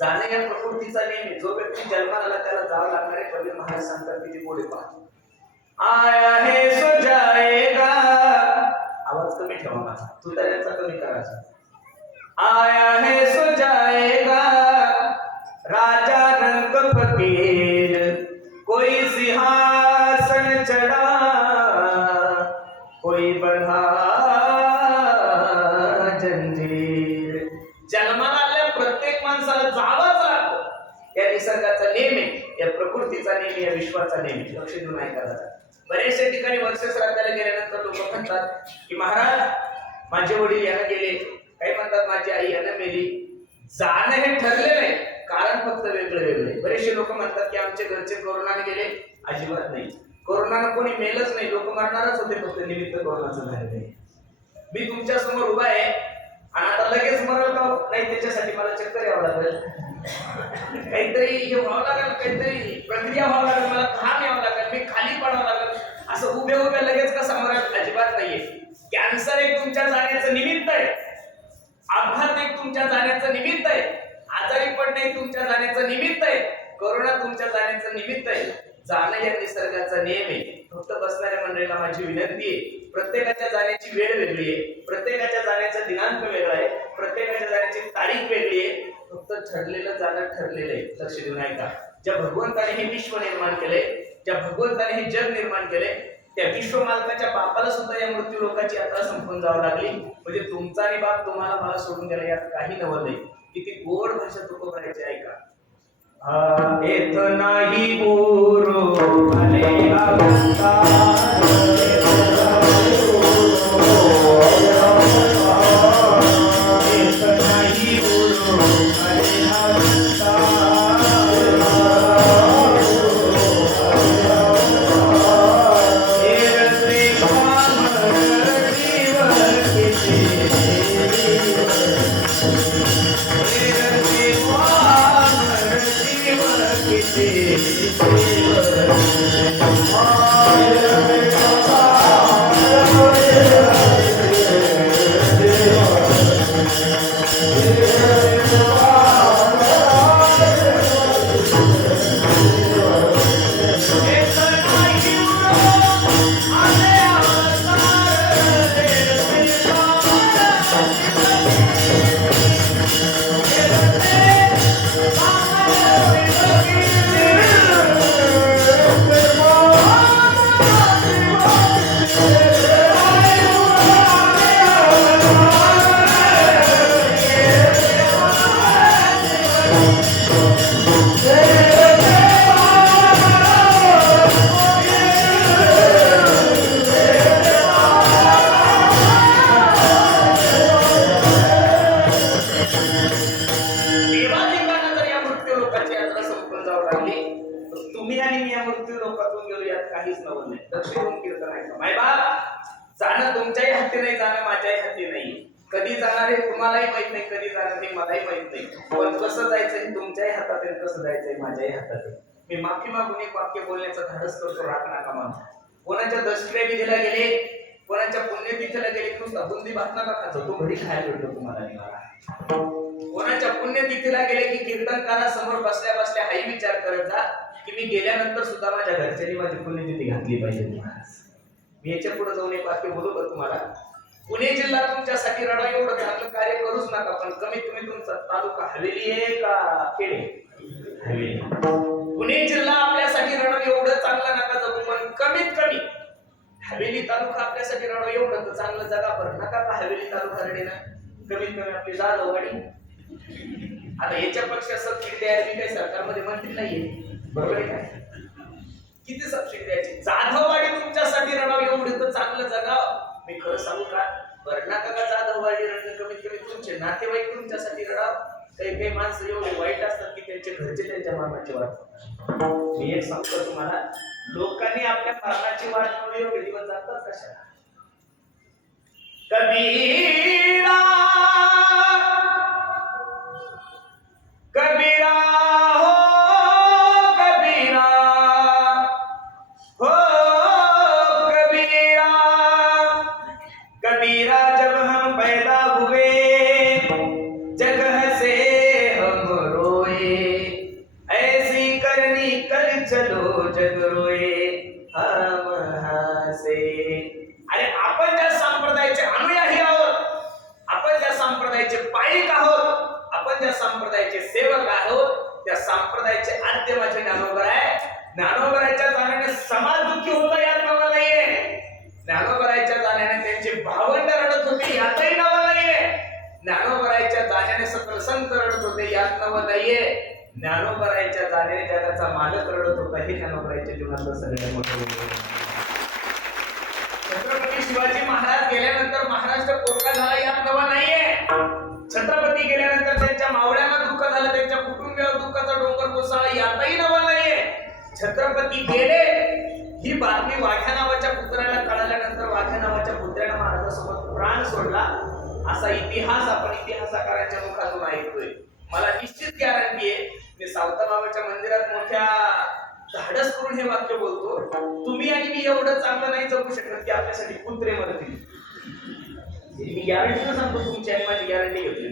जाणे या प्रकृतीचा नेहमी जो व्यक्ती जन्माला आला त्याला जावं लागणार आहे. कबीर महाराज सांगतात की ते पुढे पहा, आया है सो जाएगा. आवाज कमी ठेवा माझा, तू त्याचा कमी करायचा. आया है सो जाएगा राजा रंग फकीर, कोई सिंहासन चढ़ा कोई बंधा जंजीर. जन्माला आल्या प्रत्येक माणसाला जावंच लागतं. या निसर्गाचा नेम आहे, या प्रकृतीचा नेम, या विश्वाचा नेम. लक्ष देऊन ऐकायला. बरेचशा ठिकाणी वर्ष श्राद्धाला गेल्यानंतर लोक म्हणतात की महाराज माझे वडील यानं गेले, काही म्हणतात माझी आई यानं मेली. जाणं हे ठरलेलं आहे, कारण फक्त वेगळे वेगळे. बरेचसे लोक म्हणतात की आमचे घरचे कोरोनाने गेले. अजिबात नाही, कोरोनानं कोणी मेलच नाही, लोक मरणारच होते, फक्त निमित्त कोरोनाचं झालेलं आहे. मी तुमच्या समोर उभा आहे आणि आता लगेच मरल का नाही त्याच्यासाठी मला चक्कर यावं लागेल, काहीतरी हे व्हावं लागेल, काहीतरी प्रक्रिया व्हावं लागेल, मला घाम यावं लागेल, मी खाली पडावं लागेल. असं उभे उभे लगेच का मरल? अजिबात नाहीये. कॅन्सर एक तुमच्या जाण्याचं निमित्त आहे, अपघात एक तुमच्या जाण्याचं निमित्त आहे, आजारी पडणे तुमच्या जाण्याचं निमित्त आहे, कोरोना तुमच्या जाण्याचं निमित्त आहे. जाणं या निसर्गाचा नियम आहे. फक्त बसणाऱ्या मंडळीला माझी विनंती आहे, प्रत्येकाच्या जाण्याची वेळ वेगळी आहे, प्रत्येकाच्या जाण्याचा दिनांक वेगळा आहे, प्रत्येकाच्या जाण्याची तारीख वेगळी आहे. फक्त ठरलेलं जाणं ठरलेलं आहे. लक्ष देऊन ऐका. ज्या भगवंताने हे विश्व निर्माण केले, ज्या भगवंताने हे जग निर्माण केले, त्या विश्व मालकाच्या बापाला सुद्धा या मृत्यू लोकाची यात्रा संपून जावं लागली. म्हणजे तुमचा आणि बाप तुम्हाला मला सोडून गेला, यात काही नवल नाही. किती गोड भाषा तुकोबरायची ऐका. येत नाही गुरु भलेला भंडार, येत नाही गुरु भलेला भंडार. जाणं तुमच्याही हाती नाही, जाणं माझ्याही हाती नाही. कधी जाणार हे तुम्हालाही माहित नाही, कधी जाणार हे मलाही माहित नाही. पण कसं जायचं हे तुमच्याही हातात आहे, कसं जायचंय माझ्याही हातात आहे. मी माफी मागून एक वाक्य बोलण्याचं धाडस करतो, राग नका मानू. कोणाच्या दशक्रिया विधीला गेले, कोणाच्या पुण्यतिथीला गेले, नुसता बुंदी भात नका खातो, तो घरी खायला भेटतो तुम्हाला निघाला. कोणाच्या पुण्यतिथीला गेले की कीर्तनकारासमोर बसल्या बसल्या हाही विचार करत जा की मी गेल्यानंतर सुद्धा माझ्या घरच्यांनी माझी पुण्यतिथी घातली पाहिजे. मी याच्या पुढे जाऊन एक वाक्य बोलू का तुम्हाला. पुणे जिल्हा तुमच्यासाठी रडा, एवढं चांगलं कार्य करूच नका, पण कमीत कमी तुमचा तालुका हवेली आहे का खेडे? हवेली. पुणे जिल्हा आपल्यासाठी रडा, एवढं चांगलं नका जगू, पण कमीत कमी हवेली तालुका आपल्यासाठी रडा, एवढं तर चांगलं जगा बरं नका का हवेली तालुका रडे ना. कमीत कमी आपली जाधववाडी. आता याच्यापेक्षा सबसिडी द्यायला मी काही सरकारमध्ये मंत्री नाहीये, बरोबर आहे काय? किती सबसिडी द्यायची? जाधववाडी तुमच्यासाठी रडाव, एवढं तर चांगलं जगाव. मी खरं सांगू का, बरं नका का जाधववाडी रडणं, कमीत कमी तुमचे नातेवाईक तुमच्यासाठी रडाव. काही काही माणसं एवढे वाईट असतात की त्यांचे घरचे त्यांच्या मरणाची वाट. मी एक सांगतो तुम्हाला, लोकांनी आपल्या मरणाची वाट म्हणून एवढे दिवस जातात कशाला? कबीरा कबीरा हो कबीरा हो कबीरा. कबीरा जब हम पैदा हुए जगह से हम रोए. जग रोये हम हासे. आणि आपण ज्या संप्रदायाचे अनुयायी आहोत, आपण ज्या संप्रदायाचे पाईक आहोत, आपण ज्या संप्रदायाचे सेवक आहोत, त्या संप्रदायाचे आद्य माझे ज्ञानोबर आहे. ज्ञानोबराच्या जाण्याने समाज दुःखी होता यात नवा नाहीये. ज्ञानोबराच्या जाण्याने त्यांचे भावंड रडत होते यातही नवा नाहीये. ज्ञानोबराच्या जाण्याने सकल संत रडत होते यात नवं नाहीये. ज्ञानोबराच्या जाण्याने जगाचा मालक रडत होता हे ज्ञानोबराच्या जीवनातलं सगळ्यात मोठं. छत्रपती शिवाजी महाराज गेल्यानंतर महाराष्ट्र पोरका झाला यात नवा नाहीये. छत्रपती गेल्यानंतर त्यांच्या मावळ्यांना दुःख झालं, त्यांच्या कुटुंबियावर दुःखाचा डोंगर कोसळला यातही नवा नाहीये. छत्रपती गेले ही बातमी वाघ्या नावाच्या पुत्राला कळाल्यानंतर वाघ्या नावाच्या पुत्राने महाराजासोबत प्राण सोडला असा इतिहास आपण इतिहासकारांच्या मुखातून ऐकतोय. मला निश्चित गॅरंटी आहे मी सावताबाबाच्या मंदिरात मोठ्या धाडस करून हे वाक्य बोलतो, तुम्ही आणि मी एवढं चांगलं नाही जगू शकत की आपल्यासाठी कुत्रे मरतील. मी गॅरंटी सांगतो, तुमची आणि माझी गॅरंटी घेतली.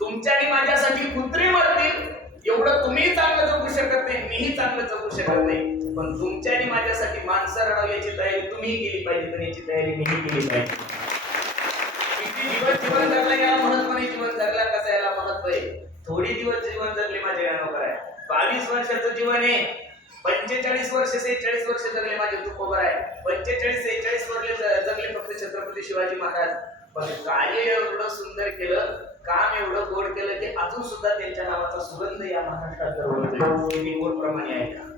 तुमच्या आणि माझ्यासाठी कुत्रे मरतील एवढं तुम्ही चांगलं जगू शकत नाही, मीही चांगलं जगू शकत नाही. पण तुमच्या आणि माझ्यासाठी माणसं रडवण्याची तयारी तुम्ही केली पाहिजे, तर याची तयारी मीही केली पाहिजे. किती दिवस जीवन जगला याला महत्व नाही, जीवन जगला कसं याला महत्व आहे. थोडी दिवस जीवन जगले माझे ज्ञानोबर आहे. 22 वर्षाचं जीवन आहे. 45 वर्ष 46 वर्ष जगले माझे तुकोबर आहे. 45-46 वर्ष जगले फक्त छत्रपती शिवाजी महाराज. पण कार्य एवढं सुंदर केलं, काम एवढं गोड केलं की अजून सुद्धा त्यांच्या नावाचा सुगंध या महाराष्ट्रात दरवळतोय. मी गोड प्रमाणे आहे का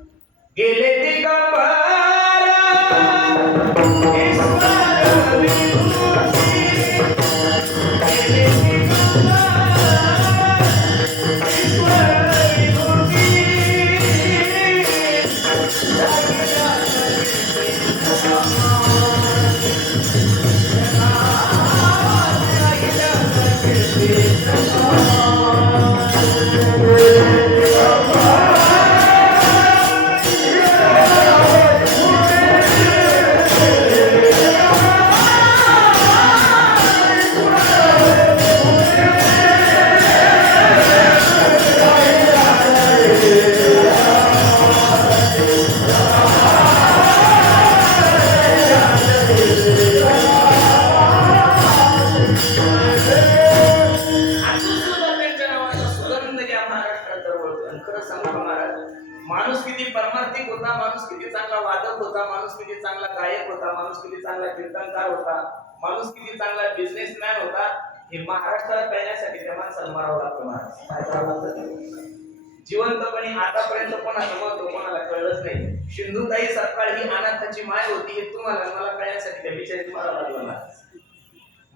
गेले दिगंबर ईश्वर विभूती, गेले दिगंबर ईश्वर विभूती, माणूस किती परमार्थिक होता, माणूस किती चांगला वादक होता, माणूस किती चांगला गायक होता, माणूस किती चांगला कीर्तनकार होता, माणूस किती चांगला बिझनेसमॅन होता, हे महाराष्ट्राला कळण्यासाठी त्या माणसाला मारावं लागतं. जिवंतपणे आतापर्यंत कोणाचं महत्व कोणाला कळलंच नाही. सिंधुताई सपकाळ ही अनाथाची माय होती हे तुम्हाला मला कळण्यासाठी त्या बिचारी मारावं लागलं.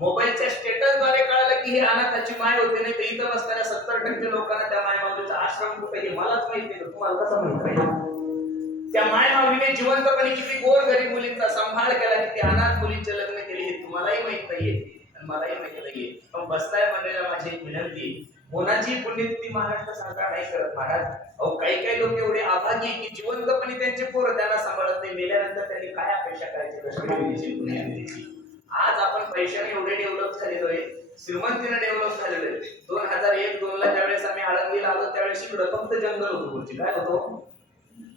मोबाईलच्या स्टेटसद्वारे कळालं की हे अनाथाची माय होते, नाही तर इथं बसणाऱ्या 70% लोकांना त्या माय माऊलीचा आश्रम कुठे हे मलाच माहिती नाही, तुम्हाला कसं माहित पाहिजे. त्या माय माऊलीने जिवंतपणे किती गोर गरीब मुलींचा सांभाळ केला, किती अनाथ मुलींचे लग्न केले हे तुम्हालाही माहित नाहीये आणि मलाही माहित नाहीये. पण बसताय मंडळीला माझी एक विनंती, कोणाची पुण्यतिथी महाराष्ट्र सरकार नाही करत महाराज. अहो काही लोक एवढे अभागी की जिवंतपणे त्यांचे पोरं त्यांना सांभाळत नाही, मेल्यानंतर त्यांनी काय अपेक्षा करायची लक्ष्मीदेवीची पुण्यतिथीची. आज आपण पैशाने एवढे डेव्हलप झालेलो आहे, श्रीमंतीने डेव्हलप झालेलो आहे. 2001-2 ज्यावेळेस आम्ही आळंदीला आलो त्यावेळेस इकडं फक्त जंगल होतं पुढची, काय होतो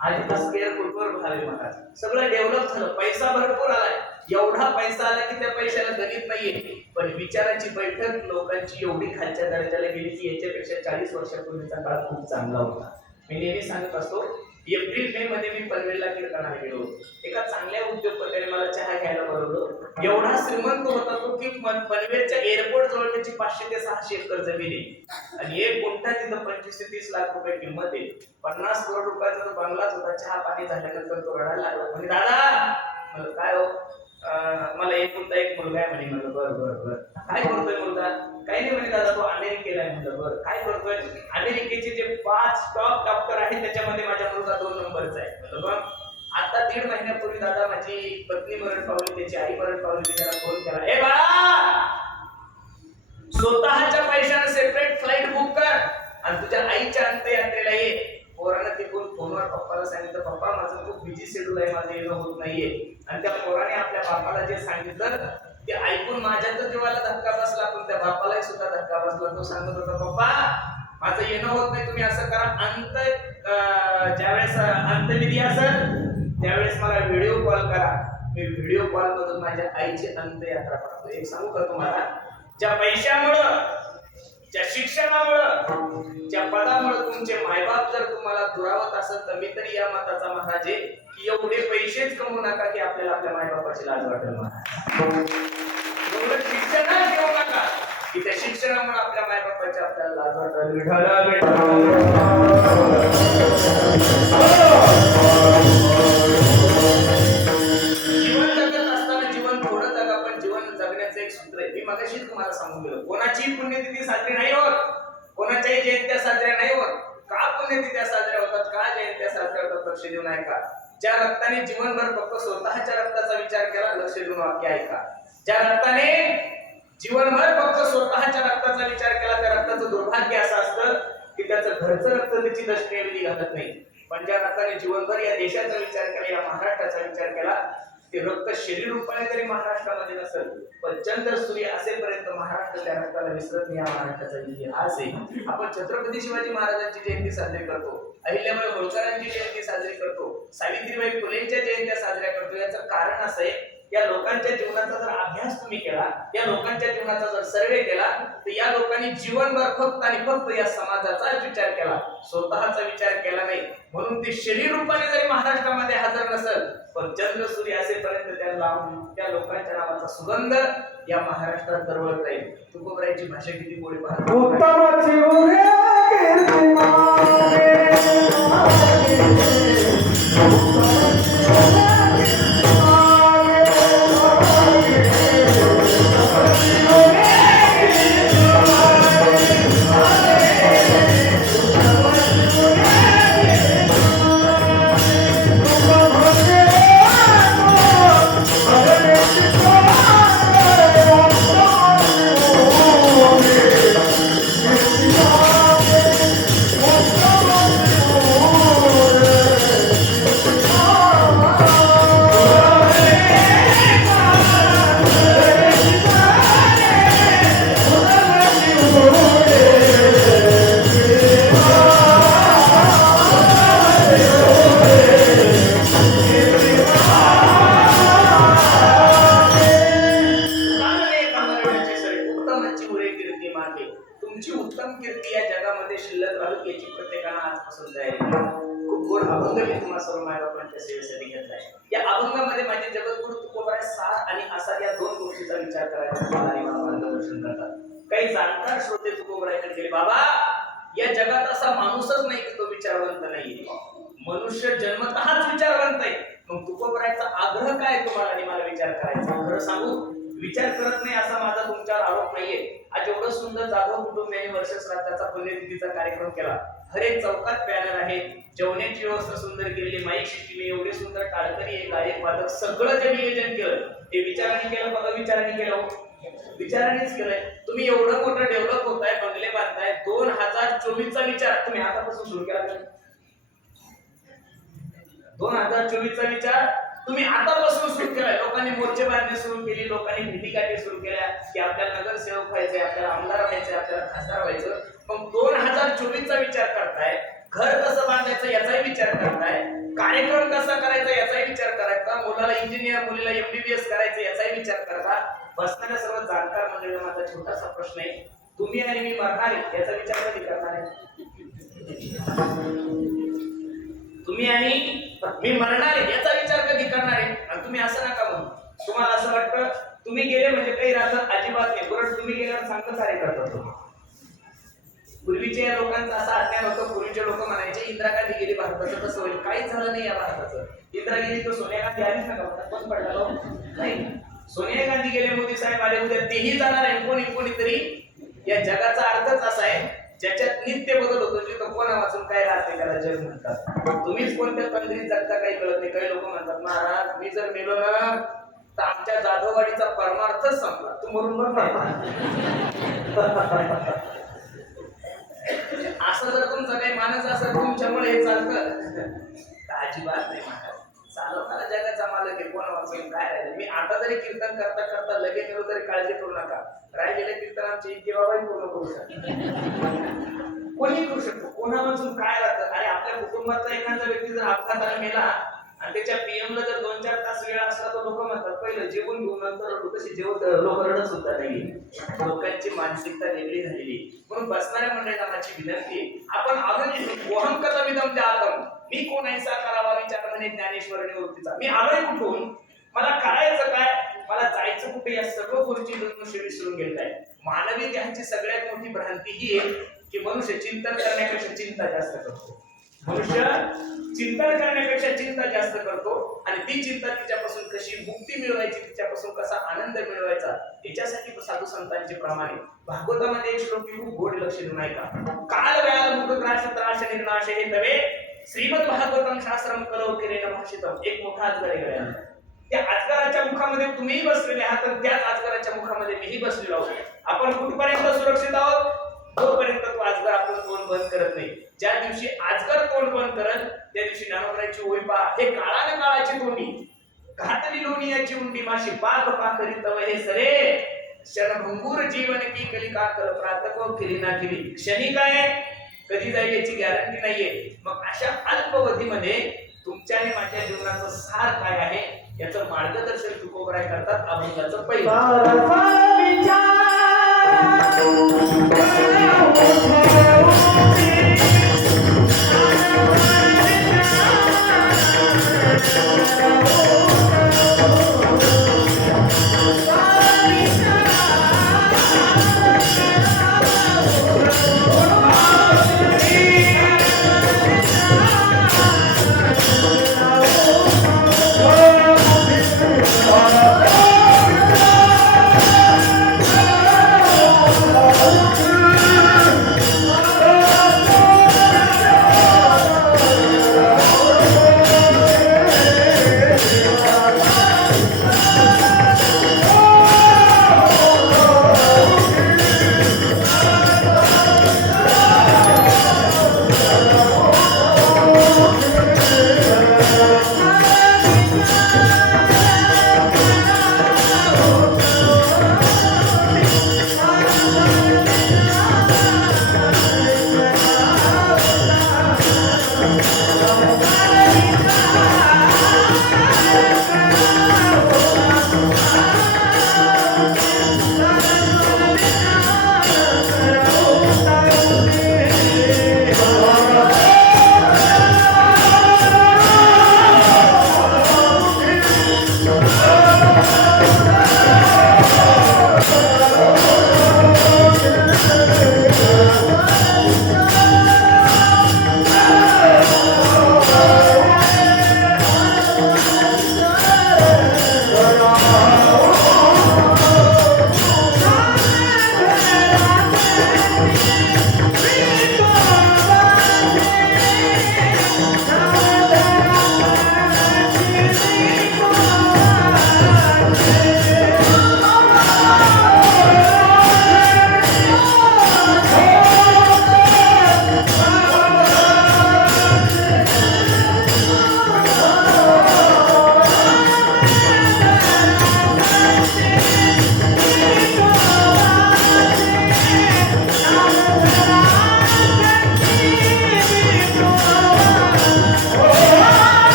आज स्क्वेअर फुटवर झाले महाराज. सगळं डेव्हलप झालं, पैसा भरपूर आलाय. एवढा पैसा आला की त्या पैशाला गणित नाहीये. पण विचाराची बैठक लोकांची एवढी खालच्या दर्जाला गेली की याच्यापेक्षा 40 वर्षापूर्वीचा काळ खूप चांगला होता. मी नेहमी सांगत असतो, एप्रिल-मे मध्ये मी पनवेलला कीर्तनाला गेलो. एका चांगल्या उद्योगपतीने मला चहा घ्यायला बोलवलं. एवढा श्रीमंत होता तो की पनवेलच्या एअरपोर्ट जवळ त्याची 500 ते 600 एकर जमीन आहे आणि एक गुंठा तिथं 25 ते 30 लाख रुपये किंमत आहे. 50 करोड रुपयाचा तो बंगलाच होता. चहा पाणी झाल्यानंतर तो रडायला लागला. म्हणजे दादा म्हणलं काय हो, मला एक मुलगा आहे म्हणे. म्हणलं बरं काय करतोय मुलगा? काही नाही म्हणे दादा तो अमेरिकेला आहे. म्हणलं बरं काय करतोय? अमेरिकेचे जे 5 टॉप डॉक्टर आहेत त्याच्यामध्ये माझा मुलगा 2 नंबरचा आहे. म्हणलं बघ आता 1.5 महिन्यापूर्वी दादा माझी पत्नी मरण पावली, त्याची आई मरण पावली. त्याला फोन केला, ए बाळा स्वतःच्या पैशाने सेपरेट फ्लाईट बुक कर आणि तुझ्या आईच्या अंत्ययात्रेला ये. पोरानं तिकडून फोनवर पप्पाला सांगितलं, पप्पा माझं खूप बिझी शेड्यूल आहे, माझं येणं होत नाहीये. आणि त्या पोराने आपल्या बापाला जे सांगितलं ते ऐकून माझ्या तर जीवाला धक्का बसला, पण त्या बापालाही सुद्धा धक्का बसला. तो सांगत होता, पप्पा माझं येणं होत नाही, तुम्ही असं करा. ज्यावेळेस अंतविधी असेल त्यावेळेस मला व्हिडिओ कॉल करा. मी व्हिडिओ कॉल मधून माझ्या आईची अंत्ययात्रा करतो. एक सांगू का तुम्हाला, ज्या पैशामुळं, ज्या शिक्षणामुळं, ज्या पदामुळं तुमचे मायबाप जर तुम्हाला दुरावत असेल तर मी तरी या मताचा महाराज आहे की एवढे पैसेच कमवू नका की आपल्याला आपल्या मायबापाची लाज वाटेल. महाराज एवढं शिक्षण घेऊ नका की त्या शिक्षणामुळे आपल्या मायबापाची आपल्याला लाज वाटेल. जीवन जगत असताना जीवन थोडं जगा, पण जीवन जगण्याचं एक सूत्र आहे. मी मगाशी तुम्हाला सांगून गेलो, कोणाची पुण्यतिथी साजरी नाही होत, कोणाच्याही जयंत्या साजऱ्या नाही होत. का पुण्यतिथ्या साजऱ्या होतात, का जयंत्या साजऱ्या होतात, लक्ष देऊन ऐका. ज्या रक्ताने जीवनभर फक्त स्वतःच्या रक्ताचा विचार केला, लक्ष देऊन वाक्य ऐका. ज्या रक्ताने जीवनभर फक्त स्वतःच्या रक्ताचा विचार केला, त्या रक्ताचं दुर्भाग्य असं असतं की त्याचं घरचं रक्त त्याची दशकेवरी घालत नाही. पण ज्या रक्ताने जीवनभर या देशाचा विचार केला, या महाराष्ट्राचा विचार केला, ते रक्त शरीर रूपाने तरी महाराष्ट्रामध्ये नसेल, पण चंद्र सूर्य असेपर्यंत महाराष्ट्र त्या रक्ताला विसरत नाही. हा महाराष्ट्राचा इतिहास आहे. आपण छत्रपती शिवाजी महाराजांची जयंती साजरी करतो, अहिल्याबाई होळकरांची जयंती साजरी करतो, सावित्रीबाई फुलेंच्या जयंत्या साजऱ्या करतो. याचं कारण असं आहे, या लोकांच्या जीवनाचा जर अभ्यास तुम्ही केला, या लोकांच्या जीवनाचा जर सर्वे केला, तर या लोकांनी जीवनभर फक्त आणि फक्त या समाजाचा विचार केला, स्वतःचा विचार केला नाही. म्हणून ते शरीर रूपाने जरी महाराष्ट्रामध्ये हजर नसेल, पण चंद्र सूर्य असेपर्यंत त्या लोकांच्या नावाचा सुगंध या महाराष्ट्रात दरवळत राहील. तुकोबरायची भाषा किती गोडी पाहतो. तुमची उत्तम कीर्ती या जगामध्ये शिल्लक राहू याची प्रत्येकाला आजपासून तयारी. खूप गोड अभंग मी तुम्हाला सर्व मायबापांच्या सेवेसाठी घेतलाय. या अभंगामध्ये माझे जगद्गुरु तुकोबराय सार आणि आसार या दोन गोष्टीचा विचार करायचा आणि मार्गदर्शन करतात. काही जाणकार श्रोते तुकोबरायकडे गेले, बाबा या जगात असा माणूसच नाही की तो विचारवंत नाही. मनुष्य जन्मतःच विचारवंत आहे. मग तुकोबरायचा आग्रह काय तुम्हाला आणि मला विचार करायचा? खरं सांगू, विचार करत नाही असा माझा तुमच्यावर आरोप नाहीये. आज एवढं सुंदर जाधव कुटुंबियांनी वर्ष श्राद्धाचा पुण्यतिथीचा कार्यक्रम केला. हर एक चौकात पॅनल आहे, जेवणाची व्यवस्था सुंदर केलेली, माईक सिस्टीम, एवढे सुंदर टाळकरी, एक गायक वादक, सगळं जे नियोजन केलं ते विचाराने केलं. बघा विचाराने केलं, विचारानेच केलंय. तुम्ही एवढं मोठं डेव्हलप होताय, बंगले बांधताय. 2024 चा विचार तुम्ही आतापासून सुरू केला. 2024 चा विचार तुम्ही आतापासून सुरू केलाय. लोकांनी मोर्चे बांधणे सुरू केली, लोकांनी भेटीगाठी सुरू केल्या की आपल्याला नगरसेवक व्हायचंय, आपल्याला आमदार व्हायचंय, आपल्याला खासदार व्हायचं. मग 2024 चा विचार करताय, घर कसं बांधायचं याचाही विचार करताय, कार्यक्रम कसा करायचा याचाही विचार करायचा, मुलाला इंजिनियर, मुलीला MBBS करायचं याचाही विचार करता. बसणाऱ्या सर्व जाणकार मंडळींना माझा छोटासा प्रश्न आहे, तुम्ही आणि मी मरणार आहे याचा विचार कधी करणार आहे? तुम्ही आणि मी मरणार आहे याचा विचार कधी करणार आहे? आणि तुम्ही असं नका म्हणू. तुम्हाला असं वाटतं तुम्ही गेले म्हणजे काही राहतं, अजिबात नाही. बरं, तुम्ही गेल्यावर चांगलं कार्य करतात. पूर्वीच्या लोकांचा असा अज्ञान होतं. पूर्वीचे लोक म्हणायचे इंदिरा गांधी गेली भारताचं कसं होईल? काहीच झालं नाही या भारताचं. इंदिरा गेली तर सोनिया गांधी आलीच ना का? पण पडला नाही. सोनिया गांधी गेले, मोदी साहेब आले, उद्या तेही जाणार आहे. कोणीतरी. या जगाचा अर्थच असा आहे ज्याच्यात नित्य बदल होतो. जिथं कोणा वाचून काय राहते त्याला जग म्हणतात. तुम्हीच कोणत्या तंद्रीत जगता काही कळत नाही. काही लोक म्हणतात महाराज मी जर मेलो ना तर आमच्या जाधववाडीचा परमार्थच संपला. तू मरून पण असं जर तुमचं काही मानाचं असेल तुमच्यामुळे हे चालतं अजिबात नाही. महाराज चालवणारा जगाचा मालक आहे. कोणा वाचून काय राहिलं? मी आता जरी कीर्तन करता करता लगेच गेलो तरी काळजी करू नका. राहिलेले कीर्तन आमचे इतके बाबाही पूर्ण करू शकतात. कोणी करू शकतो. कोणापासून काय राहतं. अरे आपल्या कुटुंबातला एखादा व्यक्ती जर अपघाताला मेला आणि त्याच्या पीएमला जर 2-4 तास वेळ असला तर लोक म्हणतात पहिलं जेवून घेऊन नंतर रडू. तशी जेवत लोक रडत सुद्धा नाही. लोकांची मानसिकता वेगळी झालेली. म्हणून बसणाऱ्या मंडळींना माझी विनंती आहे, आपण अजून वहम कथा विदम त्या आदम मी कोण ऐसा करावा विचार म्हणे ज्ञानेश्वर निवृत्तीचा. मी आलोय कुठून, मला करायचं काय, मला जायचं कुठे, या सर्व गोष्टी मनुष्य विसरून गेलाय. मानवी देहाची सगळ्यात मोठी भ्रांती ही आहे की मनुष्य चिंतन करण्यापेक्षा चिंता जास्त करतो. मनुष्य चिंतन करण्यापेक्षा चिंता जास्त करतो आणि ती चिंता तिच्यापासून कशी मुक्ती मिळवायची, तिच्यापासून कसा आनंद मिळवायचा याच्यासाठी साधू संतांचे प्रमाणे भागवतामध्ये एक श्लोक खूप गोड लक्ष देऊन ऐका. काल व्याल मुख त्राश त्राश निर्नाश हे तवे श्रीमद भागवतम शास्त्रम करो किरेन भाषितम. एक मोठा अजगर आहे. त्या अजगराच्या मुखामध्ये तुम्ही बसलेले आहात आणि त्याच अजगराच्या मुखामध्ये मीही बसलेलो आहोत. आपण कुठपर्यंत सुरक्षित आहोत, जोपर्यंत तो अजगर आपलं तोंड बंद करत नाही. ज्या दिवशी अजगर तोंड बंद करत त्या दिवशी ज्ञानोबरांची ओळी पहा. हे काळाने काळाची तोंडी घातली लोणी याची उंडी माशी पाक पाकरी तव हे सरे क्षणभंगूर जीवन की कलिका कल प्रातको फिरीना फिरी. क्षणी काय कधी जाईल याची गॅरंटी नाहीये. मग अशा अल्पवधीमध्ये तुमच्या आणि माझ्या जीवनाचं सार काय आहे याचं मार्गदर्शन तुकोबराय करतात. अभंगाचं पहिलं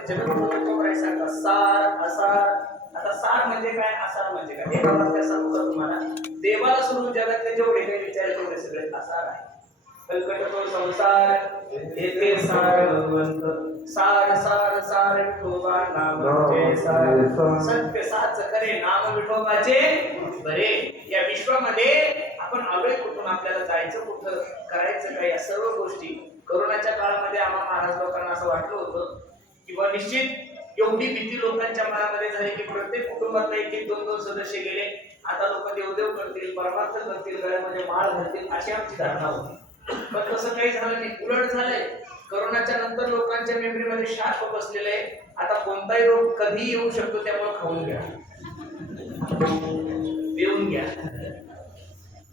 विश्वामध्ये जगत सांगतात सार असार. आता सार म्हणजे काय, असार म्हणजे काय, एका वाक्यात सांगू का तुम्हाला? देवाला सोडून जगातले जेवढे काही विचार तेवढे सगळे असार आहे. कलकट तो संसार येथे सार भगवंत, सार सार सार विठोबा नाम तुझे सार, सत्य साच खरे नाम विठोबाचे बरे. या विश्वामध्ये आपण आलोय कुठून, आपल्याला जायचं कुठं, करायचं काय, या सर्व गोष्टी करोनाच्या काळामध्ये आम्हा महाराज लोकांना असं वाटलं होतं की बा निश्चित एवढी भीती लोकांच्या मनामध्ये झाली की प्रत्येक कुटुंबातला एक एक दोन दोन सदस्य गेले. आता लोक देवदेव करतील, परमार्थ करतील, गळ्यामध्ये माळ घालतील, अशी आमची धारणा होती. पण तसं काही झालं नाही, उलट झालंय. करोनाच्या नंतर लोकांच्या मेमरीमध्ये शाप बसलेलं आहे. आता कोणताही रोग कधी येऊ शकतो, त्यामुळे खाऊन घ्या, पिऊन घ्या.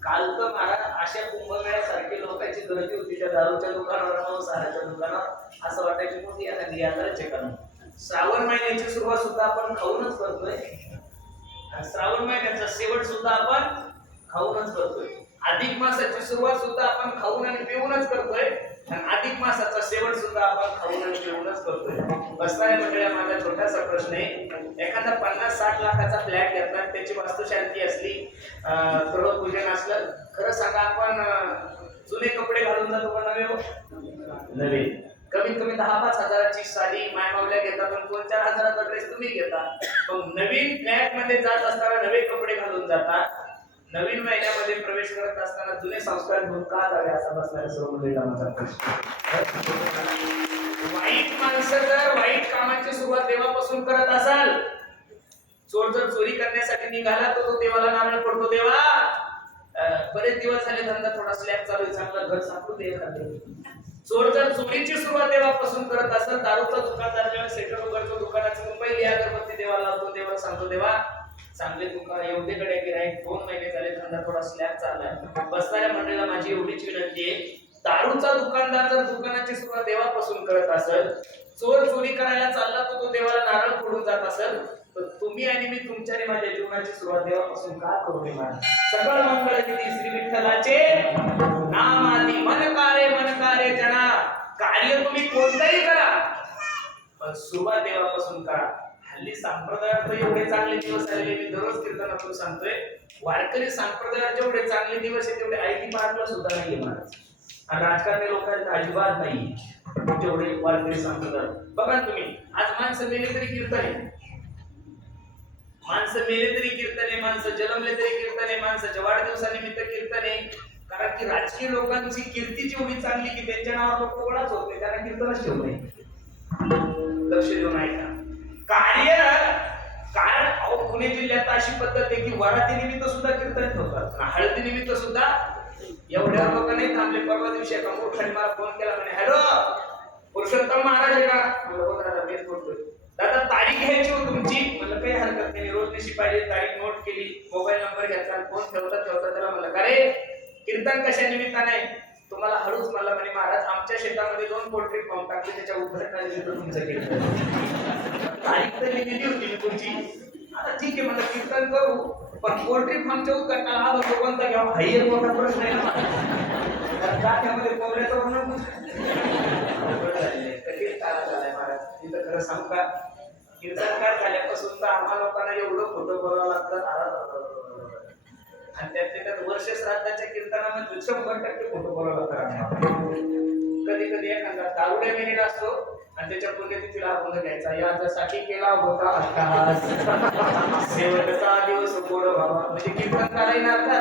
काल तर महाराज अशा कुंभमेळ्यासारखी लोकांची गर्दी होती त्या दारूच्या दुकानावर, मांसाहाराच्या दुकानावर. असं वाटायची मोठी यात्राच आहे का. श्रावण महिन्याची सुरुवात सुद्धा आपण खाऊनच करतोय, आणि श्रावण महिन्याचा शेवट सुद्धा आपण खाऊनच करतोय. अधिक मासाची सुरुवात सुद्धा आपण खाऊन आणि पिऊनच करतोय, आणि अधिक मासाचा शेवट सुद्धा आपण खाऊन आणि पिऊनच करतोय. बसणाऱ्या मंडळी, माझा छोटासा प्रश्न आहे. एखादा 50-60 लाखाचा फ्लॅट घेतला, त्याची वास्तुशांती असली, गृहपूजन असलं, खरं सांगा आपण जुने कपडे घालून जातो का नवे? नवे. कमीत कमी 10-5 हजाराची साडी मायमावल्या घेतात, पण 2-4 हजाराचा ड्रेस तुम्ही घेता. मग नवीन फ्लॅट मध्ये जात असताना नवे कपडे घालून जातात, नवीन महिन्यामध्ये प्रवेश करत असताना जुने संस्कार घेऊन का जावे, असा बसणाऱ्या सर्व मंडळीला माझा प्रश्न. वाईट माणसं जर वाईट कामाची सुरुवात देवापासून करत असाल, चोर जर चोरी करण्यासाठी निघाला तर तो देवाला नारळ पडतो, देवा बरेच दिवस झाले धंदा थोडा स्लॅब चालू आहे, चांगलं घर सापडू दे एखादं. चोर जर चोरीची सुरुवात देवापासून करत असेल, दारूचा दुकानदार जेव्हा सेटर वगैरे दुकानाचं पहिली अगरबत्ती देवाला लावतो, देवाला सांगतो, देवा चांगले दुकान एवढे कडे गिराईक, 2 महिने झाले धंदा थोडा स्लॅब चाललाय. बसणाऱ्या मंडळीला माझी एवढीच विनंती आहे, दारूचा दुकानदार जर दुकानाची सुरुवात देवापासून करत असेल, चोर चोरी करायला चालला तो देवाला नारळ फोडून जात असेल, तर तुम्ही आणि मी तुमच्या आणि माझ्या जीवनाची सुरुवात देवापासून का करू नये? सगळ मंगळ किती श्री विठ्ठलाचे नाम आदी मन कार्य जना. कार्य तुम्ही कोणतंही करा, पण सुरुवात देवापासून करा. हल्ली संप्रदायात एवढे चांगले दिवस आलेले, मी दररोज कीर्तनातून सांगतोय, वारकरी संप्रदायात जेवढे चांगले दिवस आहेत तेवढे आयटी पार्कला सुद्धा नाहीये महाराज, आणि राजकारणी लोकांना अजिबात नाही जेवढे वारकरी संप्रदाय. बघा तुम्ही, आज माणसं मेले तरी कीर्तन आहे, माणसं मेले तरी कीर्तन आहे, माणसं जन्मले तरी कीर्तन आहे, माणसाच्या वाढदिवसानिमित्त कीर्तन आहे. कारण की राजकीय लोकांची कीर्ती जेवढी चांगली की त्यांच्या नावावर लोक गोळाच होत नाही, त्यांना कीर्तनच ठेवत नाही. लक्ष देऊन ऐका. कार्य कारण पुणे जिल्ह्यात अशी पद्धत आहे की वराती निमित्त सुद्धा कीर्तन ठेवतात, हळदी निमित्त सुद्धा. एवढ्या लोक नाही थांबले. परवा दिवशी एका मोठ्याने मला फोन केला, म्हणे हॅलो पुरुषोत्तम महाराज आहे का? म्हणलं दादा मीच बोलतोय. दादा तारीख घ्यायची हो तुमची? म्हणलं काही हरकत नाही. रोज दिवशी पाहिजे तारीख नोट केली, मोबाईल नंबर घेतला, फोन ठेवता ठेवता त्याला म्हणलं का रे कीर्तन कशा निमित्ताने? तुम्हाला हळूच म्हणला म्हणे महाराज आमच्या शेतामध्ये 2 पोल्ट्री फार्म टाकले, त्याच्या उद्घाटनानिमित्त तुमचं कीर्तन. तारीख तर लिहिली होती मी तुमची. आता ठीक आहे म्हणलं कीर्तन करू, पण पोल्ट्री फार्मच्या उद्घाटनाला हा भरतो कोणता घ्यावा हा एक मोठा प्रश्न आहे ना. त्यामध्ये कोंबड्याचं म्हणून कधीच काळा झालाय महाराज. तिथं खरं सांगू का, कीर्तनकार झाल्यापासून तर आम्हा लोकांना एवढं खोटं बोलावं लागतं, आणि त्यात वर्ष श्राद्धाच्या कीर्तनामध्ये 100% खोटं बोलावं लागतं. कधी कधी एखादा दारुड्या मेलेला असतो आणि त्याच्या पुण्यतिथीला आपण घ्यायचा, याच्यासाठी केला होता अट्टहास, शेवटचा दिवस गोड व्हावा. म्हणजे कीर्तनकार येणार का,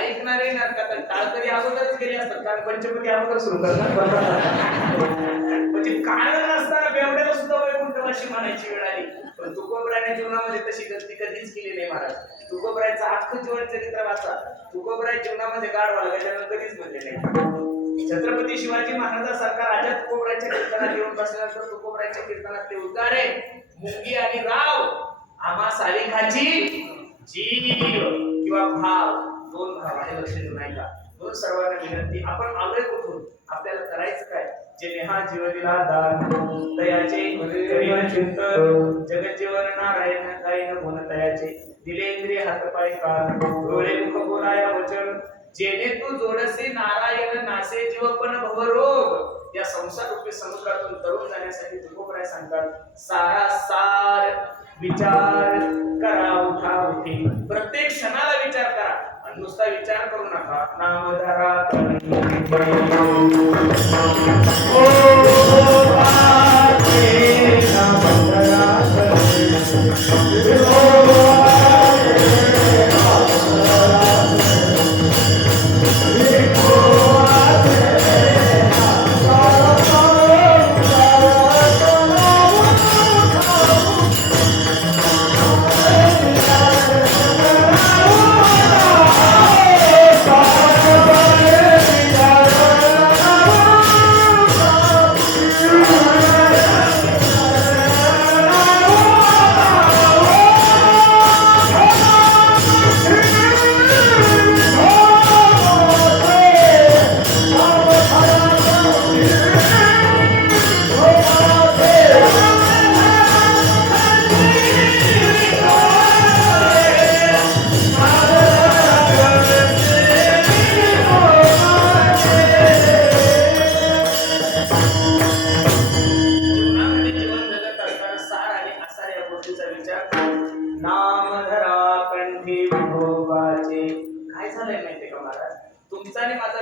ऐकणार येणार का? तर टाळकरी अगोदरच गेले असतात, कारण पंचपती अगोदर सुरू करतात. म्हणजे कारण नसताना बेवड्याला सुद्धा वैकुंठवासी म्हणायची वेळ आली. पण तुकोबरायच्या जीवनामध्ये तशी गलती कधीच केली नाही महाराज. तुकोबरायचं अख्खं जीवन चरित्र वाचा, तुकोबराय जीवनामध्ये गाड व्हायला त्यानं कधीच म्हणले नाही. छत्रपती शिवाजी महाराजांसारखा राजा तुकोबरायच्या कीर्तनात येऊन बसल्यानंतर तुकोबरायच्या कीर्तनात ते उद्गार आहे, मुंगी आणि राव आम्हा सारिकाची जीव किंवा भाव, 2 भाव आहे. लक्ष देऊन ऐका. दोन सर्वांना विनंती, आपण आलोय कुठून, आपल्याला करायचं काय? जे नेहा जीवनीला दान तयाचे करीन चिंतन, जगज्जीवन नारायण गायन गुण तयाचे, दिले इंद्रिय हात पाय कान, डोळे मुख बोलाया वचन, जेणे तू जोडसे नारायण नासे जीव पण भवरोग. या संसार रूपी समुद्रातून तरुण जाण्यासाठी तुकोबराय सांगतात, सारासार विचार करा उठा उठी. प्रत्येक क्षणाला विचार करा आणि नुसता विचार करू नका. नामधारा